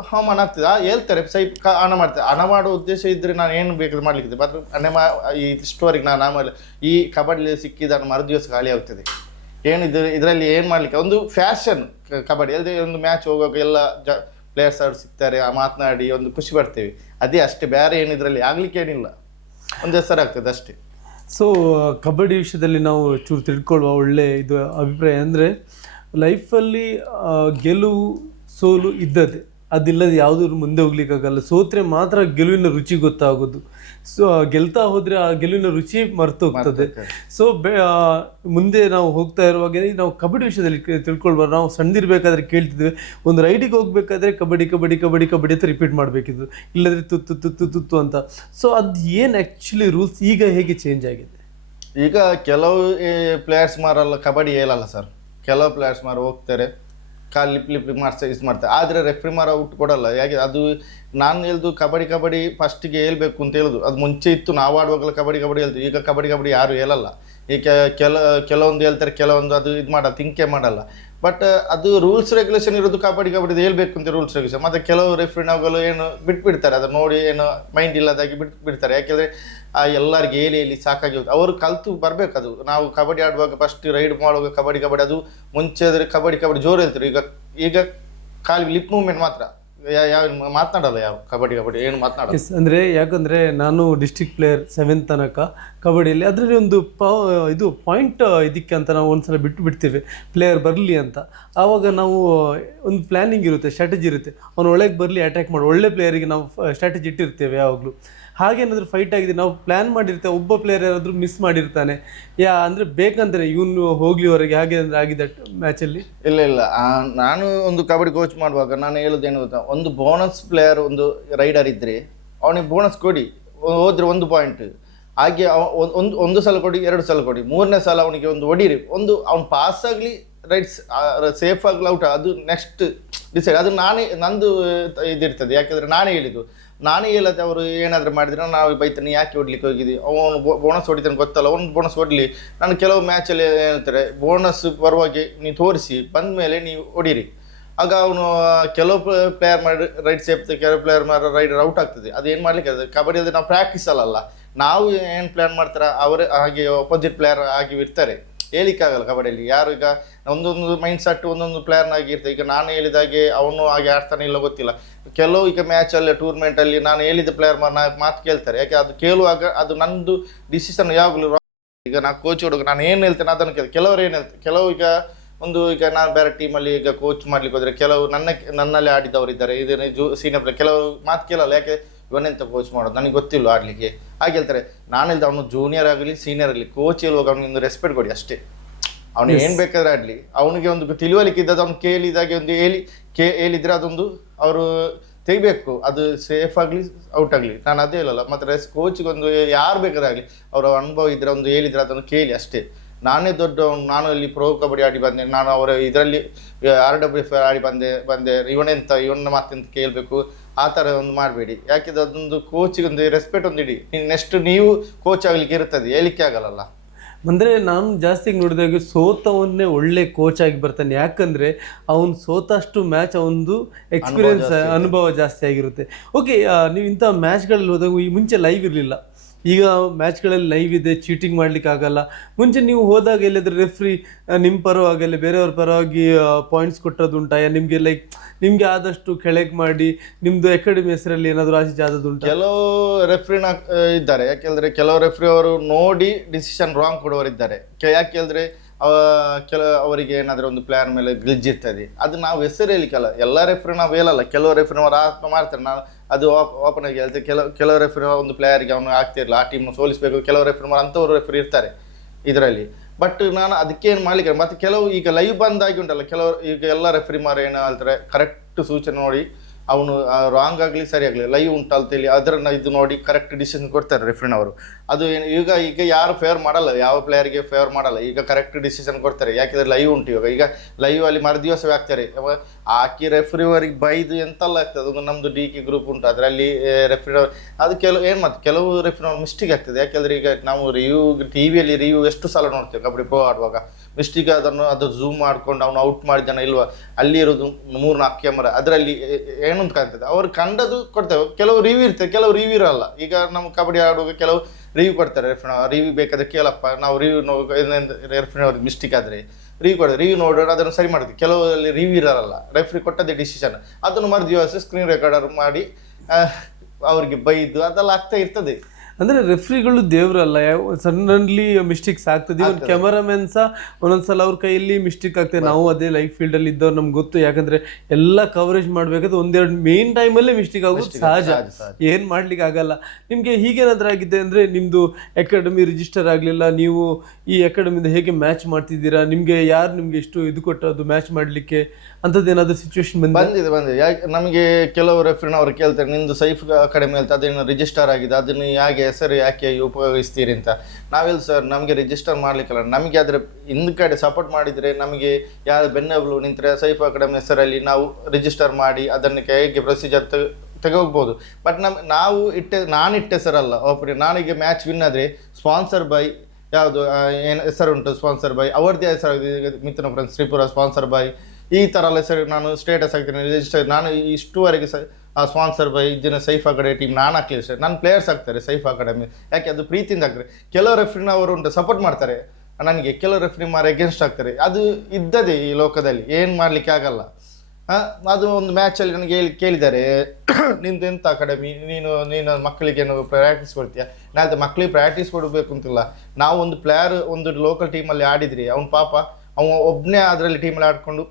ಹವಾಮಾನ ಆಗ್ತದೆ, ಹೇಳ್ತಾರೆ ಹಣ ಮಾಡ್ತಾರೆ. ಹಣ ಮಾಡೋ ಉದ್ದೇಶ ಇದ್ದರೆ ನಾನು ಏನು ಬೇಕಾದ್ರೆ ಮಾಡಲಿಕ್ಕಿದೆ. ಬಟ್ ಇಷ್ಟವರೆಗೆ ನಾನು ಆಮೇಲೆ ಈ ಕಬಡ್ಡಿ ಸಿಕ್ಕಿದ ಮರುದಿವಸ ಖಾಲಿ ಆಗ್ತದೆ. ಏನಿದ್ರು ಇದರಲ್ಲಿ ಏನು ಮಾಡಲಿಕ್ಕೆ, ಒಂದು ಫ್ಯಾಷನ್ ಕಬಡ್ಡಿ ಅಲ್ಲದೆ. ಒಂದು ಮ್ಯಾಚ್ ಹೋಗುವಾಗ ಎಲ್ಲ ಪ್ಲೇಯರ್ಸ್ ಅವ್ರು ಸಿಗ್ತಾರೆ, ಮಾತನಾಡಿ ಒಂದು ಖುಷಿ ಪಡ್ತೇವೆ, ಅದೇ ಅಷ್ಟೇ. ಬೇರೆ ಏನು ಇದರಲ್ಲಿ ಆಗಲಿಕ್ಕೆ ಏನಿಲ್ಲ, ಒಂದು ಹೆಸರಾಗ್ತದೆ ಅಷ್ಟೇ. ಸೊ ಕಬಡ್ಡಿ ವಿಷಯದಲ್ಲಿ ನಾವು ಚೂರು ತಿಳ್ಕೊಳ್ಳುವ ಒಳ್ಳೆ ಇದು ಅಭಿಪ್ರಾಯ ಅಂದರೆ, ಲೈಫಲ್ಲಿ ಗೆಲುವು ಸೋಲು ಇದ್ದದೆ, ಅದಿಲ್ಲದೆ ಯಾವುದೂ ಮುಂದೆ ಹೋಗ್ಲಿಕ್ಕಾಗಲ್ಲ. ಸೋತ್ರೆ ಮಾತ್ರ ಗೆಲುವಿನ ರುಚಿ ಗೊತ್ತಾಗೋದು. ಸೊ ಗೆಲ್ತಾ ಹೋದರೆ ಆ ಗೆಲುವಿನ ರುಚಿ ಮರೆತು ಹೋಗ್ತದೆ. ಸೊ ಮುಂದೆ ನಾವು ಹೋಗ್ತಾ ಇರುವಾಗ ನಾವು ಕಬಡ್ಡಿ ವಿಷಯದಲ್ಲಿ ತಿಳ್ಕೊಳ್ಬಾರ್ದು. ನಾವು ಸಣ್ಣದಿರಬೇಕಾದ್ರೆ ಕೇಳ್ತಿದ್ವಿ, ಒಂದು ರೈಡಿಗೆ ಹೋಗ್ಬೇಕಾದ್ರೆ ಕಬಡ್ಡಿ ಕಬಡ್ಡಿ ಕಬಡ್ಡಿ ಕಬಡ್ಡಿ ಅಂತ ರಿಪೀಟ್ ಮಾಡಬೇಕಿದ್ದು, ಇಲ್ಲದ್ರೆ ತುತ್ತು ತುತ್ತು ತುತ್ತು ಅಂತ. ಸೊ ಅದು ಏನು ಆ್ಯಕ್ಚುಲಿ ರೂಲ್ಸ್ ಈಗ ಹೇಗೆ ಚೇಂಜ್ ಆಗಿದೆ? ಈಗ ಕೆಲವು ಪ್ಲೇಯರ್ಸ್ ಮಾರೆಲ್ಲ ಕಬಡ್ಡಿ ಹೇಳಲ್ಲ ಸರ್. ಕೆಲವು ಪ್ಲೇಯರ್ಸ್ ಮಾರು ಹೋಗ್ತಾರೆ, ಕಾಲು ಲಿಪ್ ಮಾಡ್ತಾರೆ ಇದು ಮಾಡ್ತಾರೆ. ಆದರೆ ರೆಫ್ರಿ ಮಾರ ಔಟ್ ಕೊಡಲ್ಲ. ಯಾಕೆ ಅದು ನಾನು ಹೇಳ್ದು ಕಬಡ್ಡಿ ಫಸ್ಟಿಗೆ ಹೇಳ್ಬೇಕು ಅಂತ ಹೇಳೋದು. ಅದು ಮುಂಚೆ ಇತ್ತು, ನಾವು ಆಡುವಾಗಲ್ಲ ಕಬಡ್ಡಿ ಹೇಳ್ತೀವಿ. ಈಗ ಕಬಡ್ಡಿ ಯಾರು ಹೇಳಲ್ಲ. ಈಗ ಕೆಲವೊಂದು ಹೇಳ್ತಾರೆ, ಕೆಲವೊಂದು ಅದು ಇದು ಮಾಡಲ್ಲ, ತಿಂಕೆ ಮಾಡಲ್ಲ. ಬಟ್ ಅದು ರೂಲ್ಸ್ ರೆಗ್ಯುಲೇಷನ್ ಇರೋದು ಕಬಡ್ಡಿ ಹೇಳ್ಬೇಕು ಅಂತ ರೂಲ್ಸ್ ರೆಗ್ಯುಲೇಷನ್. ಮತ್ತು ಕೆಲವು ರೆಫ್ರಿನಗಳು ಏನು ಬಿಟ್ಬಿಡ್ತಾರೆ, ಅದು ನೋಡಿ ಏನು ಮೈಂಡ್ ಇಲ್ಲದಾಗಿ ಬಿಡ್ತಾರೆ. ಯಾಕೆಂದರೆ ಎಲ್ಲರಿಗೆ ಹೇಳಿ ಸಾಕಾಗಿ ಹೋಗುತ್ತೆ. ಅವರು ಕಲಿತು ಬರಬೇಕು. ಅದು ನಾವು ಕಬಡ್ಡಿ ಆಡುವಾಗ ಫಸ್ಟ್ ರೈಡ್ ಮಾಡುವಾಗ ಕಬಡ್ಡಿ ಅದು ಮುಂಚೆ ಆದರೆ ಕಬಡ್ಡಿ ಜೋರು ಹೇಳ್ತಾರೆ. ಈಗ ಖಾಲಿ ಲಿಪ್ ಮೂವ್ಮೆಂಟ್ ಮಾತ್ರ, ಯಾವ ಮಾತನಾಡಲ್ಲ, ಯಾವ ಕಬಡ್ಡಿ ಏನು ಮಾತನಾಡಲ್ಲ. ಅಂದರೆ ಯಾಕಂದರೆ ನಾನು ಡಿಸ್ಟ್ರಿಕ್ಟ್ ಪ್ಲೇಯರ್ 7th ತನಕ ಕಬಡ್ಡಿಯಲ್ಲಿ. ಅದರಲ್ಲಿ ಒಂದು ಇದು ಪಾಯಿಂಟ್ ಇದಕ್ಕೆ ಅಂತ ನಾವು ಒಂದ್ಸಲ ಬಿಡ್ತೇವೆ, ಪ್ಲೇಯರ್ ಬರಲಿ ಅಂತ. ಆವಾಗ ನಾವು ಒಂದು ಪ್ಲ್ಯಾನಿಂಗ್ ಇರುತ್ತೆ, ಸ್ಟ್ರಾಟಜಿ ಇರುತ್ತೆ. ಅವನು ಒಳಗೆ ಬರಲಿ, ಅಟ್ಯಾಕ್ ಮಾಡಿ, ಒಳ್ಳೆ ಪ್ಲೇಯರಿಗೆ ನಾವು ಸ್ಟ್ರಾಟಜಿ ಇಟ್ಟಿರ್ತೇವೆ ಯಾವಾಗಲೂ. ಹಾಗೇನಾದರೂ ಫೈಟ್ ಆಗಿದೆ, ನಾವು ಪ್ಲ್ಯಾನ್ ಮಾಡಿರ್ತೇವೆ, ಒಬ್ಬ ಪ್ಲೇಯರ್ ಯಾರಾದರೂ ಮಿಸ್ ಮಾಡಿರ್ತಾನೆ, ಅಂದರೆ ಬೇಕಂದ್ರೆ ಇವನು ಹೋಗ್ಲಿ ಹೊರಗೆ, ಹಾಗೆ ಅಂದರೆ ಆಗಿದೆ ಮ್ಯಾಚಲ್ಲಿ? ಇಲ್ಲ, ನಾನು ಒಂದು ಕಬಡ್ಡಿ ಕೋಚ್ ಮಾಡುವಾಗ ನಾನು ಹೇಳೋದೇನು ಗೊತ್ತಾ, ಒಂದು ಬೋನಸ್ ಪ್ಲೇಯರ್ ಒಂದು ರೈಡರ್ ಇದ್ದರೆ ಅವನಿಗೆ ಬೋನಸ್ ಕೊಡಿ, ಹೋದ್ರೆ 1 ಪಾಯಿಂಟ್. ಹಾಗೆ ಒಂದು ಸಲ ಕೊಡಿ, 2 ಸಲ ಕೊಡಿ, 3ನೇ ಸಲ ಅವನಿಗೆ ಒಂದು ಹೊಡೀರಿ. ಅವ್ನು ಪಾಸ್ ಆಗಲಿ, ರೈಟ್ಸ್ ಸೇಫ್ ಆಗಲಿ, ಔಟ್, ಅದು ನೆಕ್ಸ್ಟ್ ಡಿಸೈಡ್. ಅದು ನಂದು ಇದಿರ್ತದೆ. ಯಾಕೆಂದರೆ ನಾನೇ ಹೇಳತ್ತೆ. ಅವರು ಏನಾದರೂ ಮಾಡಿದ್ರೆ ನಾವು ಬೈತಾನೆ, ಯಾಕೆ ಹೊಡ್ಲಿಕ್ಕೆ ಹೋಗಿದ್ವಿ, ಅವನು ಬೋನಸ್ ಹೊಡಿತಾನೆ ಗೊತ್ತಲ್ಲ, ಅವ್ನು ಬೋನಸ್ ಹೊಡಲಿ. ನಾನು ಕೆಲವು ಮ್ಯಾಚಲ್ಲಿ ಹೇಳ್ತಾರೆ, ಬೋನಸ್ ಬರುವಾಗೆ ನೀವು ತೋರಿಸಿ ಬಂದ ಮೇಲೆ ನೀವು ಹೊಡೀರಿ. ಆಗ ಅವನು ಕೆಲವು ಪ್ಲೇಯರ್ ಮಾಡಿ ರೈಟ್ ಸೇಫ್ತೆ, ಕೆಲವು ಪ್ಲೇಯರ್ ಮಾಡಿ ರೈಡರ್ ಔಟ್ ಆಗ್ತದೆ. ಅದೇನು ಮಾಡ್ಲಿಕ್ಕೆ ಅದು ಕಬಡ್ಡಿಯಲ್ಲಿ ನಾವು ಪ್ರಾಕ್ಟೀಸ್ ಅಲ್ಲ. ನಾವು ಏನು ಪ್ಲ್ಯಾನ್ ಮಾಡ್ತಾರೆ ಅವರೇ ಹಾಗೆ ಅಪೋಸಿಟ್ ಪ್ಲೇಯರ್ ಆಗಿ ಇರ್ತಾರೆ. ಹೇಳಿಕ್ಕಾಗಲ್ಲ ಕಬಡ್ಡಿಯಲ್ಲಿ. ಯಾರು ಈಗ ಒಂದೊಂದು ಮೈಂಡ್ ಸೆಟ್ ಒಂದೊಂದು ಪ್ಲೇಯರ್ನಾಗಿ ಇರ್ತದೆ. ಈಗ ನಾನು ಹೇಳಿದಾಗೆ ಅವನು ಹಾಗೆ ಆಡ್ತಾನೆ ಇಲ್ಲ ಗೊತ್ತಿಲ್ಲ. ಕೆಲವು ಈಗ ಮ್ಯಾಚಲ್ಲಿ ಟೂರ್ನಮೆಂಟಲ್ಲಿ ನಾನು ಹೇಳಿದ ಪ್ಲೇಯರ್ ಮಾತು ಕೇಳ್ತಾರೆ. ಯಾಕೆ ಅದು ಕೇಳುವಾಗ ಅದು ನಂದು ಡಿಸಿಷನ್ ಯಾವಾಗಲೂ. ಈಗ ನಾನು ಕೋಚ್ ಹುಡುಗ, ನಾನು ಏನು ಹೇಳ್ತೇನೆ ಅದನ್ನು ಕೆಲವರು ಏನು ಹೇಳ್ತಾರೆ. ಕೆಲವು ಈಗ ನಾನು ಬೇರೆ ಟೀಮಲ್ಲಿ ಈಗ ಕೋಚ್ ಮಾಡ್ಲಿಕ್ಕೆ ಹೋದರೆ ಕೆಲವು ನನ್ನಲ್ಲಿ ಆಡಿದವರು ಇದ್ದಾರೆ, ಇದನ್ನು ಸೀನಿಯರ್ ಪ್ಲೇಯರ್, ಕೆಲವು ಮಾತು ಕೇಳಲ್ಲ. ಯಾಕೆ ಇವನೆಂತ ಕೋಚ್ ಮಾಡೋದು, ನನಗೆ ಗೊತ್ತಿಲ್ಲ ಆಡಲಿಕ್ಕೆ, ಹಾಗೆ ಹೇಳ್ತಾರೆ. ನಾನು ಹೇಳ್ದೆ, ಅವನು ಜೂನಿಯರ್ ಆಗಲಿ ಸೀನಿಯರ್ ಆಗಲಿ, ಕೋಚ್ ಹೇಳುವಾಗ ಅವನಿಗೆ ರೆಸ್ಪೆಕ್ಟ್ ಕೊಡಿ ಅಷ್ಟೇ. ಅವನು ಏನು ಬೇಕಾದ್ರೆ ಆಡಲಿ, ಅವನಿಗೆ ಒಂದು ತಿಳುವಳಿಕೆ ಇದ್ದದ್ದು ಅವ್ನು ಕೇಳಿದಾಗೆ ಒಂದು ಹೇಳಿದರೆ ಅದೊಂದು ಅವರು ತೆಗಿಬೇಕು. ಅದು ಸೇಫ್ ಆಗಲಿ ಔಟ್ ಆಗಲಿ, ನಾನು ಅದೇ ಹೇಳಲ್ಲ. ಮತ್ತು ಕೋಚ್ಗೆ ಒಂದು ಯಾರು ಬೇಕಾದ್ರೆ ಆಗಲಿ, ಅವರ ಅನುಭವ ಇದ್ದರೆ ಒಂದು ಹೇಳಿದರೆ ಅದನ್ನು ಕೇಳಿ ಅಷ್ಟೇ. ನಾನೇ ದೊಡ್ಡವನು, ನಾನು ಇಲ್ಲಿ ಪ್ರೋ ಕಬಡ್ಡಿ ಆಡಿ ಬಂದೆ, ನಾನು ಅವರ ಇದರಲ್ಲಿ RWF ಆಡಿ ಬಂದೆ ಇವನ ಮಾತೆಂತ ಕೇಳಬೇಕು, ಆ ಥರ ಒಂದು ಮಾಡಬೇಡಿ. ಯಾಕೆಂದರೆ ಅದೊಂದು ಕೋಚಿಗೆ ಒಂದು ರೆಸ್ಪೆಕ್ಟ್ ಒಂದು ಇಡಿ. ನೆಕ್ಸ್ಟ್ ನೀವು ಕೋಚ್ ಆಗಲಿಕ್ಕೆ ಇರ್ತದೆ, ಹೇಳಿಕ್ಕೆ ಆಗಲ್ಲ. ಅಂದರೆ ನಾನು ಜಾಸ್ತಿ ನೋಡಿದಾಗ ಸೋತವನ್ನೇ ಒಳ್ಳೆ ಕೋಚ್ ಆಗಿ ಬರ್ತಾನೆ. ಯಾಕಂದರೆ ಅವನು ಸೋತಷ್ಟು ಮ್ಯಾಚ್ ಅವನದು ಎಕ್ಸ್ಪೀರಿಯನ್ಸ್ ಅನುಭವ ಜಾಸ್ತಿ ಆಗಿರುತ್ತೆ. ಓಕೆ, ನೀವು ಇಂಥ ಮ್ಯಾಚ್ಗಳಲ್ಲಿ ಹೋದಾಗ ಈ ಮುಂಚೆ ಲೈವ್ ಇರಲಿಲ್ಲ, ಈಗ ಮ್ಯಾಚ್ಗಳಲ್ಲಿ ಲೈವ್ ಇದೆ, ಚೀಟಿಂಗ್ ಮಾಡಲಿಕ್ಕೆ ಆಗಲ್ಲ. ಮುಂಚೆ ನೀವು ಹೋದಾಗ ಎಲ್ಲಾದರೂ ರೆಫ್ರಿ ನಿಮ್ಮ ಪರವಾಗಿ ಅಲ್ಲಿ ಬೇರೆಯವ್ರ ಪರವಾಗಿ ಪಾಯಿಂಟ್ಸ್ ಕೊಟ್ಟದುಂಟಾ? ನಿಮಗೆ ಆದಷ್ಟು ಕೆಳಗೆ ಮಾಡಿ ನಿಮ್ಮದು ಅಕಾಡೆಮಿ ಹೆಸರಲ್ಲಿ ಏನಾದರೂ ಆಚೆ ಆದದುಂಟಾ? ಕೆಲವು ರೆಫ್ರಿನ ಇದ್ದಾರೆ. ಯಾಕೆಂದರೆ ಕೆಲವು ರೆಫ್ರಿ ಅವರು ನೋಡಿ ಡಿಸಿಷನ್ ರಾಂಗ್ ಕೊಡೋರಿದ್ದಾರೆ. ಯಾಕೆಂದರೆ ಅವರಿಗೆ ಏನಾದರೂ ಒಂದು ಪ್ಲೇಯರ್ ಮೇಲೆ ಗ್ಲಿಜ್ ಇರ್ತದೆ, ಅದು ನಾವು ಹೆಸರು ಹೇಳಿಕಲ್ಲ. ಎಲ್ಲ ರೆಫ್ರಿ ನಾವು ಹೇಳಲ್ಲ. ಕೆಲವು ರೆಫ್ರಿನವರು ಆತ್ಮ ಮಾಡ್ತಾರೆ. ನಾವು ಅದು ಓಪನ್ ಆಗಿ ಹೇಳ್ತೇವೆ. ಕೆಲವು ರೆಫ್ರಿ ಒಂದು ಪ್ಲೇಯರ್ಗೆ ಅವನು ಆಗ್ತಿರಲಿಲ್ಲ, ಆ ಟೀಮ್ನ ಸೋಲಿಸಬೇಕು. ಕೆಲವು ರೆಫ್ರಿನವರು ಅಂಥವ್ರು ರೆಫ್ರಿ ಇರ್ತಾರೆ ಇದರಲ್ಲಿ. ಬಟ್ ನಾನು ಅದಕ್ಕೇನು ಮಾಡಲಿಕ್ಕೆ. ಮತ್ತು ಕೆಲವು ಈಗ ಲೈವ್ ಬಂದಾಗಿ ಉಂಟಲ್ಲ, ಕೆಲವರು ಈಗ ಎಲ್ಲ ರೆಫ್ರಿಮಾರು ಏನು ಹೇಳ್ತಾರೆ, ಕರೆಕ್ಟ್ ಸೂಚನೆ ನೋಡಿ ಅವನು ರಾಂಗ್ ಆಗಲಿ ಸರಿ ಆಗಲಿ ಲೈವ್ ಉಂಟಲ್ತೇಳಿ ಅದನ್ನು ಇದು ನೋಡಿ ಕರೆಕ್ಟ್ ಡಿಸಿಷನ್ ಕೊಡ್ತಾರೆ ರೆಫ್ರಿನವರು. ಅದು ಏನು ಈಗ ಯಾರು ಫೇವರ್ ಮಾಡಲ್ಲ, ಯಾವ ಪ್ಲೇಯರ್ಗೆ ಫೇವರ್ ಮಾಡಲ್ಲ. ಈಗ ಕರೆಕ್ಟ್ ಡಿಸಿಷನ್ ಕೊಡ್ತಾರೆ. ಯಾಕೆಂದರೆ ಲೈವ್ ಉಂಟು. ಈಗ ಲೈವಲ್ಲಿ ಮರುದಿವಸವೇ ಆಗ್ತಾರೆ. ಹಾಕಿ ರೆಫ್ರಿವರಿಗೆ ಬೈದು ಎಂತೆಲ್ಲ ಆಗ್ತದೆ. ಅದು ನಮ್ಮದು DK ಗ್ರೂಪ್ ಉಂಟು, ಅದರಲ್ಲಿ ರೆಫ್ರಿನವ್ರು ಅದು ಕೆಲವು ರೆಫ್ರಿನವ್ರು ಮಿಸ್ಟೇಕ್ ಆಗ್ತದೆ. ಯಾಕೆಂದರೆ ಈಗ ನಾವು ಟಿವಿಯಲ್ಲಿ ರಿವ್ಯೂ ಎಷ್ಟು ಸಲ ನೋಡ್ತೇವೆ ಕಬಡ್ಡಿ ಪ್ರೋ ಆಡುವಾಗ. ಮಿಸ್ಟೇಕ್ ಅದು ಝೂಮ್ ಮಾಡ್ಕೊಂಡು ಅವನು ಔಟ್ ಮಾಡಿದ್ದಾನೆ ಇಲ್ವಾ, ಅಲ್ಲಿ ಇರೋದು 3-4 ಕ್ಯಾಮರಾ, ಅದರಲ್ಲಿ ಏನಂತ ಕಾಣ್ತದೆ. ಅವ್ರು ಕಂಡದು ಕೊಡ್ತೇವೆ. ಕೆಲವು ರಿವ್ಯೂ ಇರ್ತದೆ, ಕೆಲವು ರಿವ್ಯೂ ಇರಲ್ಲ. ಈಗ ನಮ್ಮ ಕಬಡ್ಡಿ ಆಡುವಾಗ ಕೆಲವು ರಿವ್ಯೂ ಕೊಡ್ತಾರೆ ರಿವ್ಯೂ ಬೇಕಾದ್ರೆ ಕೇಳಪ್ಪ, ನಾವು ರಿವ್ಯೂ ರೆಫ್ರಿನವ್ರಿಗೆ ಮಿಸ್ಟೇಕ್ ಆದರೆ ರಿವ್ಯೂ ಕೊಡ್ತಾರೆ, ರಿವ್ಯೂ ನೋಡೋಣ ಅದನ್ನು ಸರಿ ಮಾಡ್ತೀವಿ. ಕೆಲವರಲ್ಲಿ ರಿವ್ಯೂ ಇರಲ್ಲ, ರೆಫ್ರಿ ಕೊಟ್ಟದ್ದೇ ಡಿಸಿಷನ್, ಅದನ್ನು ಮರುದಿವಸ ಸ್ಕ್ರೀನ್ ರೆಕಾರ್ಡರ್ ಮಾಡಿ ಅವ್ರಿಗೆ ಬೈದು ಅದೆಲ್ಲ ಆಗ್ತಾ ಇರ್ತದೆ. ಅಂದರೆ ರೆಫ್ರಿಗಳು ದೇವರಲ್ಲ, ಸಡನ್ಲಿ ಮಿಸ್ಟೇಕ್ಸ್ ಆಗ್ತದೆ. ಇವನ್ ಕ್ಯಾಮರಾಮನ್ ಸಹ ಒಂದೊಂದ್ಸಲ ಅವ್ರ ಕೈಯಲ್ಲಿ ಮಿಸ್ಟೇಕ್ ಆಗ್ತದೆ. ನಾವು ಅದೇ ಲೈವ್ ಫೀಲ್ಡಲ್ಲಿ ಇದ್ದವ್ರು ನಮ್ಗೆ ಗೊತ್ತು. ಯಾಕಂದರೆ ಎಲ್ಲ ಕವರೇಜ್ ಮಾಡಬೇಕಾದ್ರೆ ಒಂದೆರಡು ಮೇನ್ ಟೈಮಲ್ಲೇ ಮಿಸ್ಟೇಕ್ ಆಗೋದು ಸಹಜ, ಏನು ಮಾಡ್ಲಿಕ್ಕೆ ಆಗಲ್ಲ. ನಿಮಗೆ ಹೀಗೇನಾದ್ರೂ ಆಗಿದೆ ಅಂದರೆ ನಿಮ್ಮದು ಅಕಾಡೆಮಿ ರಿಜಿಸ್ಟರ್ ಆಗಲಿಲ್ಲ, ನೀವು ಈ ಅಕಾಡೆಮಿಯಿಂದ ಹೇಗೆ ಮ್ಯಾಚ್ ಮಾಡ್ತಿದ್ದೀರಾ, ಯಾರು ನಿಮಗೆ ಎಷ್ಟು ಇದು ಕೊಟ್ಟದ್ದು ಮ್ಯಾಚ್ ಮಾಡಲಿಕ್ಕೆ, ಅಂಥದ್ದು ಏನಾದರೂ ಸಿಚುವೇಶನ್ ಬಂದಿದೆ? ಯಾಕೆ ನಮಗೆ ಕೆಲವು ರೆಫ್ರಿನವರು ಕೇಳ್ತಾರೆ, ನಿಮ್ಮದು ಸೈಫ್ ಅಕಾಡೆಮಿ ಹೇಳ್ತಾ ಅದೇನು ರಿಜಿಸ್ಟರ್ ಆಗಿದೆ, ಅದನ್ನು ಹೇಗೆ ಹೆಸರು ಯಾಕೆ ಉಪಯೋಗಿಸ್ತೀರಿ ಅಂತ. ನಾವೆಲ್ಲ ಸರ್ ನಮಗೆ ರಿಜಿಸ್ಟರ್ ಮಾಡಲಿಕ್ಕಲ್ಲ, ನಮಗೆ ಅದರ ಹಿಂದ್ ಕಡೆ ಸಪೋರ್ಟ್ ಮಾಡಿದರೆ ನಮಗೆ ಯಾರು ಬೆನ್ನೆಲುಬು ನಿಂತರೆ ಸೈಫ್ ಅಕಾಡೆಮಿ ಹೆಸರಲ್ಲಿ ನಾವು ರಿಜಿಸ್ಟರ್ ಮಾಡಿ ಅದನ್ನು ಹೇಗೆ ಪ್ರೊಸೀಜರ್ ತೆಗೋಗ್ಬೋದು. ಬಟ್ ನಾವು ನಾನು ಇಟ್ಟ ಹೆಸರಲ್ಲ ಓಪನಿಂಗ್. ನಾನೀಗ ಮ್ಯಾಚ್ ವಿನ್ ಆದರೆ ಸ್ಪಾನ್ಸರ್ ಬೈ ಯಾವುದು ಏನು ಹೆಸರುಂಟು, ಸ್ಪಾನ್ಸರ್ ಬೈ ಅವ್ರದ್ದೇ ಹೆಸರು ಮಿಥುನ ಫ್ರೆಂಡ್ಸ್ ತ್ರಿಪುರ ಸ್ಪಾನ್ಸರ್ ಬೈ ಈ ಥರ ಎಲ್ಲ ಹೆಸರು ನಾನು ಸ್ಟೇಟಸ್ ಆಗ್ತೀನಿ ರಿಜಿಸ್ಟರ್. ನಾನು ಇಷ್ಟುವರೆಗೆ ಸ್ಪಾನ್ಸರ್ ಬೈ ಇದನ್ನ ಸೈಫ್ ಅಕಾಡೆಮಿ ಟೀಮ್ ನಾನು ಹಾಕಲಿಲ್ಲ ಸರ್. ನನ್ನ ಪ್ಲೇಯರ್ಸ್ ಆಗ್ತಾರೆ ಸೈಫ್ ಅಕಾಡೆಮಿ, ಯಾಕೆ ಅದು ಪ್ರೀತಿಯಿಂದ ಆಗ್ತಾರೆ. ಕೆಲವು ರೆಫ್ರಿನ ಅವರು ಉಂಟು ಸಪೋರ್ಟ್ ಮಾಡ್ತಾರೆ ನನಗೆ, ಕೆಲವು ರೆಫ್ರಿ ಮಾರ ಅಗೇನ್ಸ್ಟ್ ಆಗ್ತಾರೆ. ಅದು ಇದ್ದದೆ ಈ ಲೋಕದಲ್ಲಿ, ಏನು ಮಾಡಲಿಕ್ಕೆ ಆಗಲ್ಲ. ಅದು ಒಂದು ಮ್ಯಾಚಲ್ಲಿ ನನಗೆ ಕೇಳಿದ್ದಾರೆ ನಿಂದು ಎಂಥ ಅಕಾಡೆಮಿ, ನೀನು ಮಕ್ಕಳಿಗೇನು ಪ್ರಾಕ್ಟೀಸ್ ಕೊಡ್ತೀಯಾ? ನಾಳೆ ಮಕ್ಕಳಿಗೆ ಪ್ರಾಕ್ಟೀಸ್ ಕೊಡಬೇಕು ಅಂತಿಲ್ಲ. ನಾವು ಒಂದು ಪ್ಲೇಯರ್ ಒಂದು ಲೋಕಲ್ ಟೀಮಲ್ಲಿ ಆಡಿದ್ರಿ, ಅವ್ನು ಪಾಪ ಒಬ್ಬನೇ ಅದರಲ್ಲಿ ಟೀಮಲ್ಲಿ ಆಡ್ಕೊಂಡು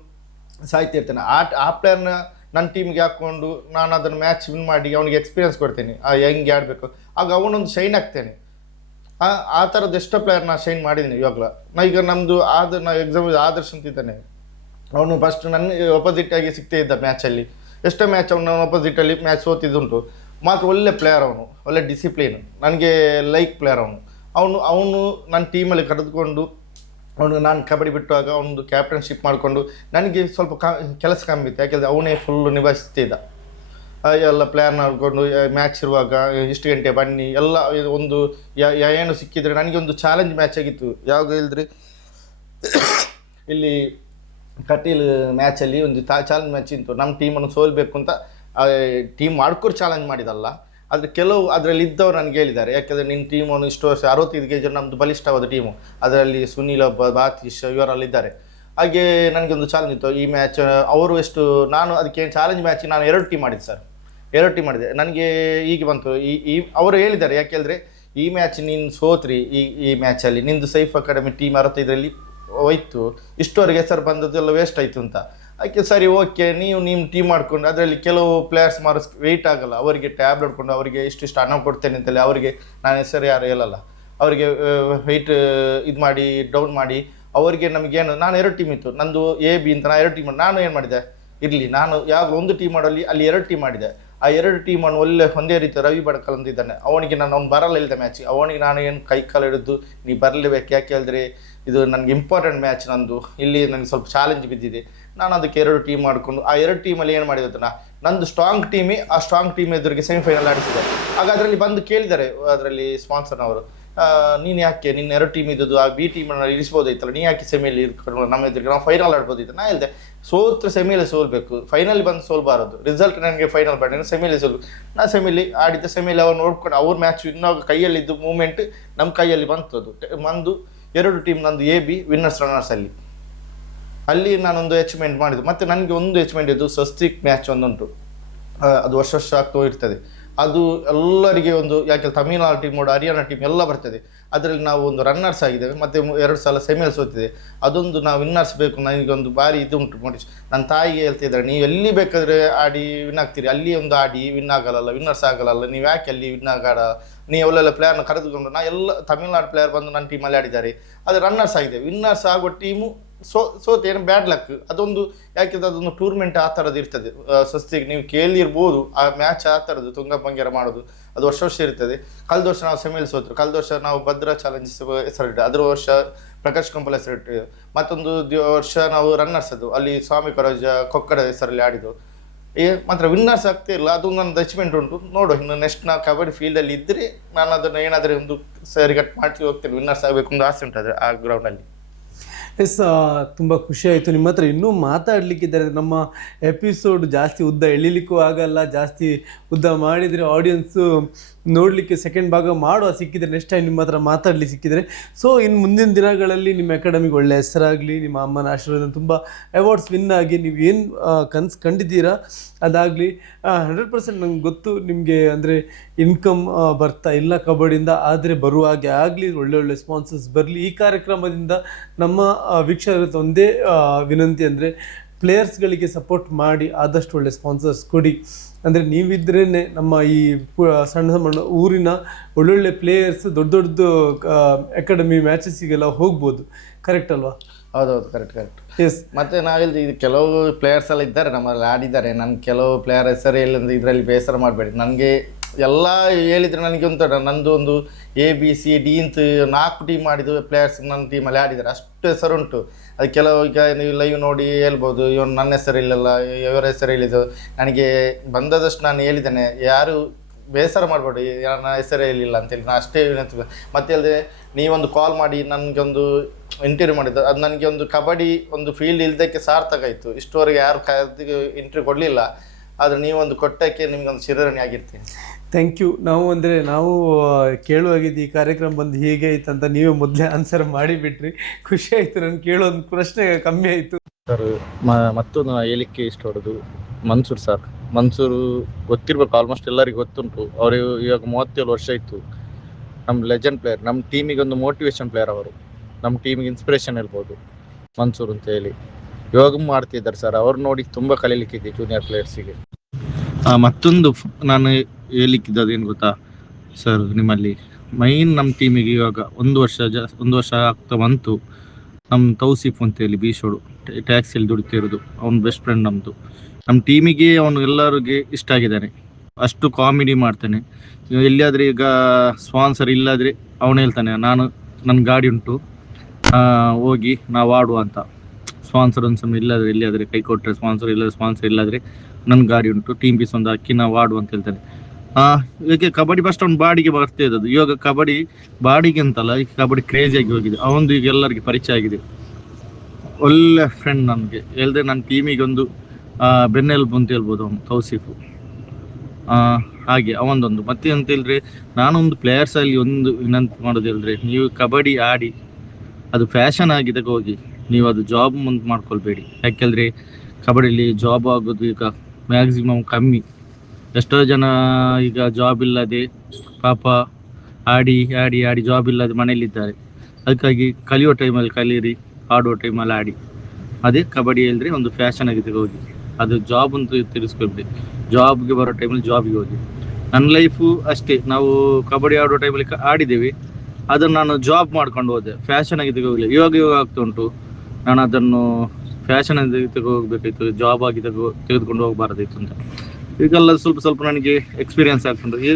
ಸಾಯ್ತಿರ್ತಾನೆ. ಆ ಪ್ಲೇಯರ್ನ ನನ್ನ ಟೀಮ್ಗೆ ಹಾಕ್ಕೊಂಡು ನಾನು ಅದನ್ನು ಮ್ಯಾಚ್ ವಿನ್ ಮಾಡಿ ಅವನಿಗೆ ಎಕ್ಸ್ಪೀರಿಯನ್ಸ್ ಕೊಡ್ತೀನಿ ಹೆಂಗೆ ಆಡಬೇಕು. ಆಗ ಅವನೊಂದು ಶೈನ್ ಆಗ್ತೇನೆ. ಆ ಥರದ್ದು ಎಷ್ಟೋ ಪ್ಲೇಯರ್ನ ಶೈನ್ ಮಾಡಿದ್ದೀನಿ ಇವಾಗಲ. ಈಗ ನಮ್ಮದು ನಾ ಎಕ್ಸಾಂಪಲ್ ಆದರ್ಶ್ ಅಂತಿದ್ದಾನೆ, ಅವನು ಫಸ್ಟ್ ನನ್ನ ಅಪೋಸಿಟಾಗಿ ಸಿಗ್ತಾ ಇದ್ದ ಮ್ಯಾಚಲ್ಲಿ. ಎಷ್ಟೋ ಮ್ಯಾಚ್ ಅವನು ಅಪೋಸಿಟಲ್ಲಿ ಮ್ಯಾಚ್ ಸೋತಿದ್ದುಂಟು. ಮಾತ್ರ ಒಳ್ಳೆ ಪ್ಲೇಯರ್ ಅವನು, ಒಳ್ಳೆ ಡಿಸಿಪ್ಲಿನ್, ನನಗೆ ಲೈಕ್ ಪ್ಲೇಯರ್ ಅವನು ನನ್ನ ಟೀಮಲ್ಲಿ ಕರೆದುಕೊಂಡು ನಾನು ಕಬಡ್ಡಿ ಬಿಟ್ಟುವಾಗ ಅವನದು ಕ್ಯಾಪ್ಟನ್ಶಿಪ್ ಮಾಡಿಕೊಂಡು ನನಗೆ ಸ್ವಲ್ಪ ಕೆಲಸ ಕಮ್ಮಿ ಇತ್ತು. ಯಾಕೆಂದರೆ ಅವನೇ ಫುಲ್ಲು ನಿಭಾಯಿಸ್ತಿದ್ದ. ಎಲ್ಲ ಪ್ಲೇಯರ್ ನೋಡಿಕೊಂಡು ಮ್ಯಾಚ್ ಇರುವಾಗ ಇಷ್ಟು ಗಂಟೆ ಬನ್ನಿ ಎಲ್ಲ ಒಂದು ಏನು ಸಿಕ್ಕಿದರೆ ನನಗೆ ಒಂದು ಚಾಲೆಂಜ್ ಮ್ಯಾಚ್ ಆಗಿತ್ತು. ಯಾವಾಗ ಹೇಳಿದ್ರೆ ಇಲ್ಲಿ ಕಟೀಲ್ ಮ್ಯಾಚಲ್ಲಿ ಒಂದು ಚಾಲೆಂಜ್ ಮ್ಯಾಚ್ ಇತ್ತು. ನಮ್ಮ ಟೀಮನ್ನು ಸೋಲ್ಬೇಕು ಅಂತ ಟೀಮ್ ಮಾಡ್ಕೊಂಡು ಚಾಲೆಂಜ್ ಮಾಡಿದಲ್ಲ, ಆದರೆ ಕೆಲವು ಅದರಲ್ಲಿ ಇದ್ದವ್ರು ನನಗೆ ಹೇಳಿದ್ದಾರೆ, ಯಾಕೆಂದರೆ ನಿನ್ನ ಟೀಮನ್ನು ಇಷ್ಟು ವರ್ಷ 65 ಕೆಜಿ ನಮ್ಮದು ಬಲಿಷ್ಠವಾದ ಟೀಮು, ಅದರಲ್ಲಿ ಸುನೀಲ್ ಬಾತೀಶ್ ಇವರಲ್ಲಿದ್ದಾರೆ. ಹಾಗೆ ನನಗೊಂದು ಚಾಲೆಂಜ್ ಇತ್ತು ಈ ಮ್ಯಾಚ್. ಅವರು ಎಷ್ಟು ನಾನು ಅದಕ್ಕೆ ಚಾಲೆಂಜ್ ಮ್ಯಾಚ್ ನಾನು 2 ಟೀಮ್ ಮಾಡಿದ್ದೆ ಸರ್, 2 ಟೀಮ್ ಮಾಡಿದೆ. ನನಗೆ ಈಗ ಬಂತು ಈ ಅವರು ಹೇಳಿದ್ದಾರೆ, ಯಾಕೆಂದರೆ ಈ ಮ್ಯಾಚ್ ನೀನು ಸೋತ್ರಿ, ಈ ಮ್ಯಾಚಲ್ಲಿ ನಿಂದು ಸೈಫ್ ಅಕಾಡೆಮಿ ಟೀಮ್ 65ರಲ್ಲಿ ಹೋಯ್ತು, ಇಷ್ಟುವರೆಗೆ ಹೆಸರು ಬಂದದ್ದೆಲ್ಲ ವೇಸ್ಟ್ ಆಯಿತು ಅಂತ. ಅದಕ್ಕೆ ಸರಿ ಓಕೆ, ನಿಮ್ಮ ಟೀಮ್ ಮಾಡ್ಕೊಂಡು ಅದರಲ್ಲಿ ಕೆಲವು ಪ್ಲೇಯರ್ಸ್ ವೆಯ್ಟ್ ಆಗಲ್ಲ, ಅವರಿಗೆ ಟ್ಯಾಬ್ ಹಿಡ್ಕೊಂಡು ಅವರಿಗೆ ಇಷ್ಟಿಷ್ಟು ಹಣ ಕೊಡ್ತೇನೆ ಅಂತೇಳಿ ಅವರಿಗೆ ನಾನು ಹೆಸರು ಯಾರು ಹೇಳಲ್ಲ, ಅವರಿಗೆ ವೆಯ್ಟ್ ಇದು ಮಾಡಿ ಡೌನ್ ಮಾಡಿ ಅವರಿಗೆ ನಮಗೇನು. ನಾನು 2 ಟೀಮ್ ಇತ್ತು ನಂದು ಎ ಬಿ ಅಂತ, ನಾನು 2 ಟೀಮ್ ನಾನು ಏನು ಮಾಡಿದೆ ಇರಲಿ, ನಾನು ಯಾವಾಗ ಒಂದು ಟೀಮ್ ಮಾಡೋಲ್ಲಿ ಅಲ್ಲಿ 2 ಟೀಮ್ ಮಾಡಿದೆ. ಆ 2 ಟೀಮನ್ನು ಒಂದೇ ರೀತಿ ರವಿ ಬಡಕಲ್ ಅಂತಿದ್ದಾನೆ, ಅವನಿಗೆ ಅವ್ನು ಬರಲ್ಲ ಇಲ್ಲದ ಮ್ಯಾಚ್, ಅವನಿಗೆ ನಾನು ಏನು ಕೈ ಕಾಲು ಹಿಡಿದು ನೀ ಬರಲೇಬೇಕು, ಯಾಕೆ ಹೇಳಿದ್ರೆ ಇದು ನನಗೆ ಇಂಪಾರ್ಟೆಂಟ್ ಮ್ಯಾಚ್, ನಂದು ಇಲ್ಲಿ ನನಗೆ ಸ್ವಲ್ಪ ಚಾಲೆಂಜ್ ಬಿದ್ದಿದೆ. ನಾನು ಅದಕ್ಕೆ 2 ಟೀಮ್ ಮಾಡಿಕೊಂಡು ಆ 2 ಟೀಮಲ್ಲಿ ಏನು ಮಾಡಿದೆ ನಂದು ಸ್ಟ್ರಾಂಗ್ ಟೀಮೇ, ಆ ಸ್ಟ್ರಾಂಗ್ ಟೀಮ್ ಎದುರಿಗೆ ಸೆಮಿಫೈನಲ್ ಆಡಿಸಿದೆ. ಆಗ ಅದರಲ್ಲಿ ಬಂದು ಕೇಳಿದ್ದಾರೆ ಅದರಲ್ಲಿ ಸ್ಪಾನ್ಸರ್ನವರು, ನೀನು ಯಾಕೆ ನಿನ್ನ 2 ಟೀಮ್ ಇದ್ದದ್ದು ಆ ಬಿ ಟೀಮನ್ನು ಇಳಿಸ್ಬೋದಾಯ್ತಲ್ಲ, ನೀ ಯಾಕೆ ಸೆಮಿಯಲ್ಲಿ ಇಟ್ಕೊಂಡು ನಮ್ಮ ಎದುರಿಗೆ ನಾವು ಫೈನಲ್ ಆಡ್ಬೋದಿತ್ತು. ನಾ ಹೇಳಿದೆ ಸೋತ್ರ ಸೆಮಿಯಲ್ಲಿ ಸೋಲ್ಬೇಕು, ಫೈನಲ್ ಬಂದು ಸೋಲ್ಬಾರದು. ರಿಸಲ್ಟ್ ನನಗೆ ಫೈನಲ್ ಬೇಡ, ಸೆಮಿಯಲ್ಲಿ ಸೋಲ್ಬೇಕು. ನಾ ಸೆಮಿಲಿ ಆಡಿದ್ದ, ಸೆಮಿಲಿ ಅವ್ರು ನೋಡ್ಕೊಂಡು ಅವ್ರ ಮ್ಯಾಚ್ ಇನ್ನೊಂದು ಕೈಯಲ್ಲಿದ್ದು ಮೂಮೆಂಟ್ ನಮ್ಮ ಕೈಯಲ್ಲಿ ಬಂತದ್ದು. ಬಂದು 2 ಟೀಮ್ ನಂದು ಎ ಬಿ ವಿನ್ನರ್ಸ್ ರನ್ನರ್ಸಲ್ಲಿ ಅಲ್ಲಿ ನಾನೊಂದು ಅಚೀವ್ಮೆಂಟ್ ಮಾಡಿದ್ದು. ಮತ್ತು ನನಗೆ ಒಂದು ಅಚೀವ್ಮೆಂಟ್ ಇದು ಸ್ವಸ್ತಿಕ್ ಮ್ಯಾಚ್ ಒಂದುಂಟು, ಅದು ವರ್ಷ ಆಗ್ತಾ ಇರ್ತದೆ. ಅದು ಎಲ್ಲರಿಗೆ ಒಂದು, ಯಾಕೆ ತಮಿಳ್ನಾಡು ಟೀಮ್ ಹರಿಯಾಣ ಟೀಮ್ ಎಲ್ಲ ಬರ್ತದೆ, ಅದರಲ್ಲಿ ನಾವು ಒಂದು ರನ್ನರ್ಸ್ ಆಗಿದ್ದೇವೆ ಮತ್ತು 2 ಸಲ ಸೆಮಿಯಲ್ಲಿ ಸೋತಿದೆ. ಅದೊಂದು ನಾವು ವಿನ್ನರ್ಸ್ ಬೇಕು, ನನಗೊಂದು ಭಾರಿ ಇದು ಉಂಟು ಮೋಟಿವೇಶನ್. ನನ್ನ ತಾಯಿಗೆ ಹೇಳ್ತಿದ್ದಾರೆ, ನೀವು ಎಲ್ಲಿ ಬೇಕಾದರೆ ಆಡಿ ವಿನ್ ಆಗ್ತೀರಿ, ಅಲ್ಲಿ ಒಂದು ಆಡಿ ವಿನ್ ಆಗಲ್ಲ, ವಿನ್ನರ್ಸ್ ಆಗಲ್ಲ, ನೀವು ಯಾಕೆ ಅಲ್ಲಿ ವಿನ್ ಆಗಾಡ, ನೀವು ಒಳ್ಳೆಲ್ಲ ಪ್ಲೇಯರ್ನ ಕರೆದುಕೊಂಡು. ನಾ ಎಲ್ಲ ತಮಿಳ್ನಾಡು ಪ್ಲೇಯರ್ ಬಂದು ನನ್ನ ಟೀಮಲ್ಲಿ ಆಡಿದ್ದಾರೆ, ಅದು ರನ್ನರ್ಸ್ ಆಗಿದೆ. ವಿನ್ನರ್ಸ್ ಆಗೋ ಟೀಮು ಸೋತೇನು ಬ್ಯಾಡ್ ಲಕ್. ಅದೊಂದು ಯಾಕೆಂದ್ರೆ ಅದೊಂದು ಟೂರ್ಮೆಂಟ್ ಆ ಥರದ್ದು ಇರ್ತದೆ. ಸ್ವಸ್ತಿಗೆ ನೀವು ಕೇಳಿರ್ಬೋದು, ಆ ಮ್ಯಾಚ್ ಆ ಥರದ್ದು ತುಂಗ ಭಂಗೇರ ಮಾಡೋದು, ಅದು ವರ್ಷ ಇರ್ತದೆ. ಕಳೆದ ವರ್ಷ ನಾವು ಸೆಮಿಯಲ್ಲಿ ಸೋತರು, ಕಳೆದ ವರ್ಷ ನಾವು ಭದ್ರಾ ಚಾಲೆಂಜಸ್ ಹೆಸರಿಟ್ಟು, ಅದರ ವರ್ಷ ಪ್ರಕಾಶ್ ಕಂಪಲ್ ಹೆಸರಿಟ್ಟು, ಮತ್ತೊಂದು ವರ್ಷ ನಾವು ರನ್ನರ್ಸ್ ಅದು ಅಲ್ಲಿ ಸ್ವಾಮಿ ಕೊರಜ ಕೊಕ್ಕಡ ಹೆಸರಲ್ಲಿ ಆಡಿದ್ದು. ಮಾತ್ರ ವಿನ್ನರ್ಸ್ ಆಗ್ತಾ ಇಲ್ಲ, ಅದು ನನ್ನ ಅಚೀವ್ಮೆಂಟ್ ಉಂಟು. ನೋಡು ಇನ್ನು ನೆಕ್ಸ್ಟ್ ನಾವು ಕಬಡ್ಡಿ ಫೀಲ್ಡಲ್ಲಿ ಇದ್ದರೆ ನಾನು ಅದನ್ನು ಏನಾದರೂ ಒಂದು ಸರಿ ಕಟ್ ಮಾಡ್ತಿ ಹೋಗ್ತೇನೆ, ವಿನ್ನರ್ಸ್ ಆಗಬೇಕು ಒಂದು ಆಸೆ ಉಂಟು ಆ ಗ್ರೌಂಡಲ್ಲಿ. ಎಸ್, ತುಂಬ ಖುಷಿ ಆಯಿತು. ನಿಮ್ಮ ಹತ್ರ ಇನ್ನೂ ಮಾತಾಡಲಿಕ್ಕಿದ್ದಾರೆ. ನಮ್ಮ ಎಪಿಸೋಡ್ ಜಾಸ್ತಿ ಉದ್ದ ಎಳಿಲಿಕ್ಕೂ ಆಗಲ್ಲ, ಜಾಸ್ತಿ ಉದ್ದ ಮಾಡಿದರೆ ಆಡಿಯನ್ಸು ನೋಡಲಿಕ್ಕೆ ಸೆಕೆಂಡ್ ಭಾಗ ಮಾಡುವ ಸಿಕ್ಕಿದರೆ ನೆಕ್ಸ್ಟ್ ಟೈಮ್ ನಿಮ್ಮ ಹತ್ರ ಮಾತಾಡಲಿಕ್ಕೆ ಸಿಕ್ಕಿದರೆ. ಸೊ ಇನ್ನು ಮುಂದಿನ ದಿನಗಳಲ್ಲಿ ನಿಮ್ಮ ಅಕಾಡೆಮಿಗೆ ಒಳ್ಳೆ ಹೆಸರಾಗಲಿ, ನಿಮ್ಮ ಅಮ್ಮನ ಆಶೀರ್ವಾದ ತುಂಬ ಅವಾರ್ಡ್ಸ್ ವಿನ್ ಆಗಿ ನೀವು ಏನು ಕನಸು ಕಂಡಿದ್ದೀರಾ ಅದಾಗಲಿ. 100% ನಂಗೆ ಗೊತ್ತು ನಿಮಗೆ, ಅಂದರೆ ಇನ್ಕಮ್ ಬರ್ತಾ ಇಲ್ಲ ಕಬಡ್ಡಿಯಿಂದ, ಆದರೆ ಬರುವಾಗೆ ಆಗಲಿ, ಒಳ್ಳೊಳ್ಳೆ ಸ್ಪಾನ್ಸರ್ಸ್ ಬರಲಿ. ಈ ಕಾರ್ಯಕ್ರಮದಿಂದ ನಮ್ಮ ವೀಕ್ಷಕರ ಒಂದೇ ವಿನಂತಿ ಅಂದರೆ ಪ್ಲೇಯರ್ಸ್ಗಳಿಗೆ ಸಪೋರ್ಟ್ ಮಾಡಿ, ಆದಷ್ಟು ಒಳ್ಳೆ ಸ್ಪಾನ್ಸರ್ಸ್ ಕೊಡಿ. ಅಂದರೆ ನೀವಿದ್ರೇ ನಮ್ಮ ಈ ಸಣ್ಣ ಸಣ್ಣ ಊರಿನ ಒಳ್ಳೊಳ್ಳೆ ಪ್ಲೇಯರ್ಸ್ ದೊಡ್ಡ ದೊಡ್ಡದು ಅಕಾಡೆಮಿ ಮ್ಯಾಚಸ್ಸಿಗೆಲ್ಲ ಹೋಗ್ಬೋದು. ಕರೆಕ್ಟ್ ಅಲ್ವಾ? ಹೌದೌದು, ಕರೆಕ್ಟ್. ಎಸ್. ಮತ್ತು ನಾವಿಲ್ಲಿ ಇದು ಕೆಲವು ಪ್ಲೇಯರ್ಸ್ ಎಲ್ಲ ಇದ್ದಾರೆ ನಮ್ಮಲ್ಲಿ ಆಡಿದ್ದಾರೆ. ನನ್ನ ಕೆಲವು ಪ್ಲೇಯರ್ ಹೆಸರು ಇಲ್ಲಂದ್ರೆ ಇದರಲ್ಲಿ ಬೇಸರ ಮಾಡಬೇಡಿ. ನನಗೆ ಎಲ್ಲ ಹೇಳಿದರೆ ನನಗೆ ನಂದು ಒಂದು ABC D ಅಂತ 4 ಟೀಮ್ ಮಾಡಿದ್ದು ಪ್ಲೇಯರ್ಸ್ ನನ್ನ ಟೀಮಲ್ಲಿ ಆಡಿದ್ದಾರೆ, ಅಷ್ಟು ಹೆಸರುಂಟು. ಅದು ಕೆಲವು ಈಗ ನೀವು ಲೈವ್ ನೋಡಿ ಹೇಳ್ಬೋದು, ಇವನು ನನ್ನ ಹೆಸರು ಇಲ್ಲಲ್ಲ, ಇವರ ಹೆಸರು ಹೇಳಿದ್ದು. ನನಗೆ ಬಂದದಷ್ಟು ನಾನು ಹೇಳಿದ್ದೇನೆ, ಯಾರು ಬೇಸರ ಮಾಡಬೇಡಿ, ನನ್ನ ಹೆಸರೇ ಇರಲಿಲ್ಲ ಅಂತೇಳಿ ನಾನು ಅಷ್ಟೇ ವಿನಂತಿ. ಮತ್ತೆ ಅಲ್ಲದೆ ನೀವೊಂದು ಕಾಲ್ ಮಾಡಿ ನನಗೊಂದು ಇಂಟರ್ವ್ಯೂ ಮಾಡಿದ್ದು, ಅದು ನನಗೆ ಒಂದು ಕಬಡ್ಡಿ ಒಂದು ಫೀಲ್ಡ್ ಇಲ್ದಕ್ಕೆ ಸಾರ್ಥಕ ಆಯಿತು. ಇಷ್ಟುವರೆಗೆ ಯಾರು ಇಂಟರ್ವ್ಯೂ ಕೊಡಲಿಲ್ಲ, ಆದರೆ ನೀವೊಂದು ಕೊಟ್ಟಕ್ಕೆ ನಿಮಗೊಂದು ಶಿರರಣಿ ಆಗಿರ್ತೀನಿ. Thank you. ನಾವು ಕೇಳುವಾಗಿದ್ದು ಈ ಕಾರ್ಯಕ್ರಮ ಬಂದು ಹೇಗೆ ಆಯ್ತು ಅಂತ ನೀವೇ ಮೊದಲೇ ಆನ್ಸರ್ ಮಾಡಿಬಿಟ್ರಿ. ಖುಷಿ ಆಯಿತು, ನನಗೆ ಕೇಳೋದು ಪ್ರಶ್ನೆ ಕಮ್ಮಿ ಆಯಿತು. ಸರ್ ಮತ್ತೊಂದು ಹೇಳಲಿಕ್ಕೆ ಇಷ್ಟಪಡೋದು ಮನ್ಸೂರ್ ಸರ್. ಮನ್ಸೂರು ಗೊತ್ತಿರ್ಬೇಕು, ಆಲ್ಮೋಸ್ಟ್ ಎಲ್ಲರಿಗೂ ಗೊತ್ತುಂಟು. ಅವರು ಇವಾಗ 37 ವರ್ಷ ಇತ್ತು. ನಮ್ಮ ಲೆಜೆಂಡ್ ಪ್ಲೇಯರ್, ನಮ್ಮ ಟೀಮಿಗೆ ಒಂದು ಮೋಟಿವೇಶನ್ ಪ್ಲೇಯರ್. ಅವರು ನಮ್ಮ ಟೀಮಿಗೆ ಇನ್ಸ್ಪಿರೇಷನ್ ಇರ್ಬೋದು ಮನ್ಸೂರ್ ಅಂತ ಹೇಳಿ. ಇವಾಗ ಮಾಡ್ತಿದ್ದಾರೆ ಸರ್, ಅವ್ರು ನೋಡಿ ತುಂಬ ಕಲೀಲಿಕ್ಕಿದೆ ಜೂನಿಯರ್ ಪ್ಲೇಯರ್ಸಿಗೆ. ಮತ್ತೊಂದು ನಾನು ಹೇಳಲಿಕ್ಕಿದ್ದು ಏನು ಗೊತ್ತಾ ಸರ್, ನಿಮ್ಮಲ್ಲಿ ಮೈನ್ ನಮ್ಮ ಟೀಮಿಗೆ ಇವಾಗ ಒಂದು ವರ್ಷ ಆಗ್ತಾ ಬಂತು. ನಮ್ಮ ತೌಸಿಫ್ ಅಂತೇಳಿ ಬೀಸೋಡು ಟ್ಯಾಕ್ಸಿಯಲ್ಲಿ ದುಡಿತಿರೋದು, ಅವ್ನ ಬೆಸ್ಟ್ ಫ್ರೆಂಡ್ ನಮ್ಮದು. ನಮ್ಮ ಟೀಮಿಗೆ ಅವನು ಎಲ್ಲರಿಗೆ ಇಷ್ಟ ಆಗಿದ್ದಾನೆ, ಅಷ್ಟು ಕಾಮಿಡಿ ಮಾಡ್ತಾನೆ. ಎಲ್ಲಿಯಾದರೆ ಈಗ ಸ್ಪಾನ್ಸರ್ ಇಲ್ಲಾದರೆ ಅವನು ಹೇಳ್ತಾನೆ, ನನ್ನ ಗಾಡಿ ಉಂಟು, ಹೋಗಿ ನಾವು ಆಡುವ ಅಂತ. ಸ್ಪಾನ್ಸರ್ ಒಂದು ಸಮಯ ಇಲ್ಲಾದರೆ, ಎಲ್ಲಿಯಾದರೆ ಕೈ ಕೊಟ್ಟರೆ ಸ್ಪಾನ್ಸರ್ ಇಲ್ಲಾದರೆ ನನ್ನ ಗಾಡಿ ಉಂಟು, ಟೀಮ್ ಪೀಸ್ ಒಂದು ಹಾಕಿ ನಾವು ಆಡುವ ಅಂತ ಹೇಳ್ತಾನೆ. ಇದಕ್ಕೆ ಕಬಡ್ಡಿ ಫಸ್ಟ್ ಅವ್ನು ಬಾಡಿಗೆ ಬರ್ತಾ ಇದ್ದದ್ದು, ಇವಾಗ ಕಬಡ್ಡಿ ಬಾಡಿಗೆ ಅಂತಲ್ಲ, ಈಗ ಕಬಡ್ಡಿ ಕ್ರೇಜಿಯಾಗಿ ಹೋಗಿದೆ. ಅವನು ಈಗ ಎಲ್ಲರಿಗೆ ಪರಿಚಯ ಆಗಿದೆ, ಒಳ್ಳೆ ಫ್ರೆಂಡ್ ನನಗೆ. ಹೇಳಿದ್ರೆ ನನ್ನ ಟೀಮಿಗೆ ಒಂದು ಬೆನ್ನೆಲುಬು ಅಂತ ಹೇಳ್ಬೋದು ಅವನು ತೌಸಿಫು. ಹಾಗೆ ಅವನದೊಂದು ಮತ್ತೆ ಅಂತ ಹೇಳಿದ್ರೆ, ನಾನೊಂದು ಪ್ಲೇಯರ್ಸಲ್ಲಿ ಒಂದು ವಿನಂತಿ ಮಾಡೋದು ಹೇಳಿದ್ರೆ, ನೀವು ಕಬಡ್ಡಿ ಆಡಿ ಅದು ಫ್ಯಾಷನ್ ಆಗಿದಾಗ ಹೋಗಿ, ನೀವು ಅದು ಜಾಬ್ ಮುಂದೆ ಮಾಡ್ಕೊಳ್ಬೇಡಿ. ಯಾಕೆಂದರೆ ಕಬಡ್ಡಿಲಿ ಜಾಬ್ ಆಗೋದು ಈಗ ಮ್ಯಾಕ್ಸಿಮಮ್ ಕಮ್ಮಿ. ಎಷ್ಟೋ ಜನ ಈಗ ಜಾಬ್ ಇಲ್ಲದೆ ಪಾಪ ಆಡಿ ಜಾಬ್ ಇಲ್ಲದೆ ಮನೇಲಿದ್ದಾರೆ. ಅದಕ್ಕಾಗಿ ಕಲಿಯೋ ಟೈಮಲ್ಲಿ ಕಲೀರಿ, ಆಡುವ ಟೈಮಲ್ಲಿ ಆಡಿ. ಅದೇ ಕಬಡ್ಡಿ ಹೇಳಿದ್ರೆ ಒಂದು ಫ್ಯಾಷನ್ ಆಗಿದೆ ಹೋಗಿ, ಅದು ಜಾಬ್ ಅಂತ ತಿಳಿಸ್ಕೊಳ್ಬೇಡಿ. ಜಾಬ್ಗೆ ಬರೋ ಟೈಮಲ್ಲಿ ಜಾಬಿಗೆ ಹೋಗಿ. ನನ್ನ ಲೈಫು ಅಷ್ಟೇ, ನಾವು ಕಬಡ್ಡಿ ಆಡೋ ಟೈಮಲ್ಲಿ ಆಡಿದ್ದೇವೆ, ಅದನ್ನು ನಾನು ಜಾಬ್ ಮಾಡ್ಕೊಂಡು ಹೋದೆ, ಫ್ಯಾಷನ್ ಆಗಿ ಹೋಗಲಿ. ಇವಾಗ ಆಗ್ತಾ ಉಂಟು, ನಾನು ಅದನ್ನು ಫ್ಯಾಷನ್ ಆಗಿ ಹೋಗ್ಬೇಕಾಯ್ತು, ಜಾಬ್ ಆಗಿ ತೆಗೆದುಕೊಂಡು ಹೋಗಬಾರ್ದಾಯ್ತು ಅಂತ. ಈಗೆಲ್ಲ ಸ್ವಲ್ಪ ನನಗೆ ಎಕ್ಸ್ಪೀರಿಯನ್ಸ್ ಆಗ್ತುಂಟು. ಈಗ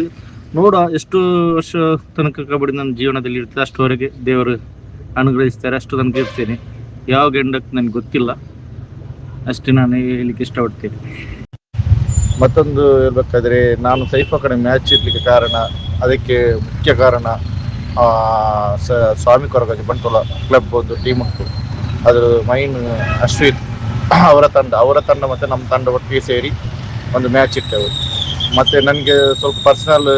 ನೋಡ ಎಷ್ಟು ವರ್ಷ ತನಕ ಕಬಡ್ಡಿ ನನ್ನ ಜೀವನದಲ್ಲಿ ಇರ್ತದೆ, ಅಷ್ಟುವರೆಗೆ ದೇವರು ಅನುಗ್ರಹಿಸ್ತಾರೆ, ಅಷ್ಟು ತನಕ ಇರ್ತೇನೆ. ಯಾವ ಗಂಡಕ್ಕೆ ನನಗೆ ಗೊತ್ತಿಲ್ಲ, ಅಷ್ಟೇ ನಾನು ಹೇಳಲಿಕ್ಕೆ ಇಷ್ಟಪಡ್ತೇನೆ. ಮತ್ತೊಂದು ಹೇಳ್ಬೇಕಾದ್ರೆ, ನಾನು ಸೈಫ್ ಅಕಾಡೆಮಿ ಮ್ಯಾಚ್ ಇರಲಿಕ್ಕೆ ಕಾರಣ, ಅದಕ್ಕೆ ಮುಖ್ಯ ಕಾರಣ ಸ್ವಾಮಿ ಕೊರಗಜ ಬಂಟ್ವಾಳ ಕ್ಲಬ್ ಒಂದು ಟೀಮ್ ಉಂಟು, ಅದರ ಮೈನ್ ಅಶ್ವಿನ್ ಅವರ ತಂಡ ಮತ್ತು ನಮ್ಮ ತಂಡ ಒಟ್ಟಿಗೆ ಸೇರಿ ಒಂದು ಮ್ಯಾಚ್ ಇಟ್ಟೆವು. ಮತ್ತು ನನಗೆ ಸ್ವಲ್ಪ ಪರ್ಸನಲ್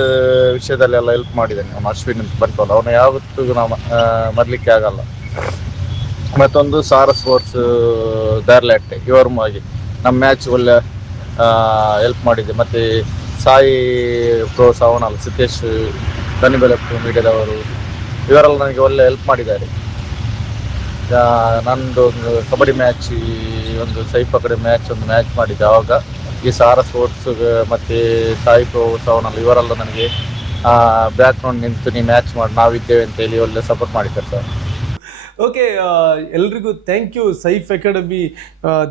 ವಿಷಯದಲ್ಲೆಲ್ಲ ಹೆಲ್ಪ್ ಮಾಡಿದ್ದಾನೆ ಅವನು, ಅಶ್ವಿನ್ ಅಂತ ಬಂಟ್ವಾಳ. ಅವನು ಯಾವತ್ತೂ ನಾವು ಮರಲಿಕ್ಕೆ ಆಗಲ್ಲ. ಮತ್ತೊಂದು ಸಾರ ಸ್ಪೋರ್ಟ್ಸ್ ದಾರ್ಲಾಟೆ, ಇವರು ಆಗಿ ನಮ್ಮ ಮ್ಯಾಚ್ ಒಳ್ಳೆ ಹೆಲ್ಪ್ ಮಾಡಿದೆ. ಮತ್ತು ಸಾಯಿ ಪ್ರೋ ಸವಣಲ್, ಸಿದ್ದೇಶ್ ದನಿಬೆಲೆಪ್ಪು ಮೀಡಿಯಾದವರು, ಇವರೆಲ್ಲ ನನಗೆ ಒಳ್ಳೆ ಹೆಲ್ಪ್ ಮಾಡಿದ್ದಾರೆ. ನಂದು ಒಂದು ಕಬಡ್ಡಿ ಮ್ಯಾಚ್, ಒಂದು ಸೈಫ್ ಅಕಾಡೆಮಿ ಮ್ಯಾಚ್ ಮಾಡಿದ್ದೆ. ಆವಾಗ ಈ ಸಾರ ಸ್ಪೋರ್ಟ್ಸ್ ಮತ್ತು ಸಾಯಿ ಪ್ರೋ ಸವಣಲ್ ಇವರೆಲ್ಲ ನನಗೆ ಬ್ಯಾಕ್ಗ್ರೌಂಡ್ ನಿಂತು ನೀವು ಮ್ಯಾಚ್ ಮಾಡಿ ನಾವಿದ್ದೇವೆ ಅಂತೇಳಿ ಒಳ್ಳೆ ಸಪೋರ್ಟ್ ಮಾಡಿದ್ದಾರೆ ಸರ್. ಓಕೆ, ಎಲ್ರಿಗೂ ಥ್ಯಾಂಕ್ ಯು. ಸೈಫ್ ಅಕಾಡೆಮಿ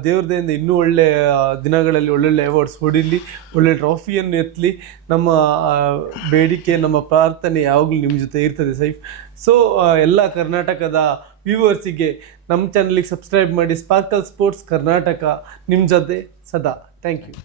ದೇವ್ರದಿಂದ ಇನ್ನೂ ಒಳ್ಳೆ ದಿನಗಳಲ್ಲಿ ಒಳ್ಳೊಳ್ಳೆ ಅವಾರ್ಡ್ಸ್ ಹೊಡಿಲಿ, ಒಳ್ಳೆ ಟ್ರಾಫಿಯನ್ನು ಎತ್ತಲಿ. ನಮ್ಮ ಬೇಡಿಕೆ, ನಮ್ಮ ಪ್ರಾರ್ಥನೆ ಯಾವಾಗಲೂ ನಿಮ್ಮ ಜೊತೆ ಇರ್ತದೆ ಸೈಫ್. ಸೊ ಎಲ್ಲ ಕರ್ನಾಟಕದ ವ್ಯೂವರ್ಸಿಗೆ ನಮ್ಮ ಚಾನಲಿಗೆ ಸಬ್ಸ್ಕ್ರೈಬ್ ಮಾಡಿ. ಸ್ಪಾರ್ಕಲ್ ಸ್ಪೋರ್ಟ್ಸ್ ಕರ್ನಾಟಕ ನಿಮ್ಮ ಜೊತೆ ಸದಾ. Thank you.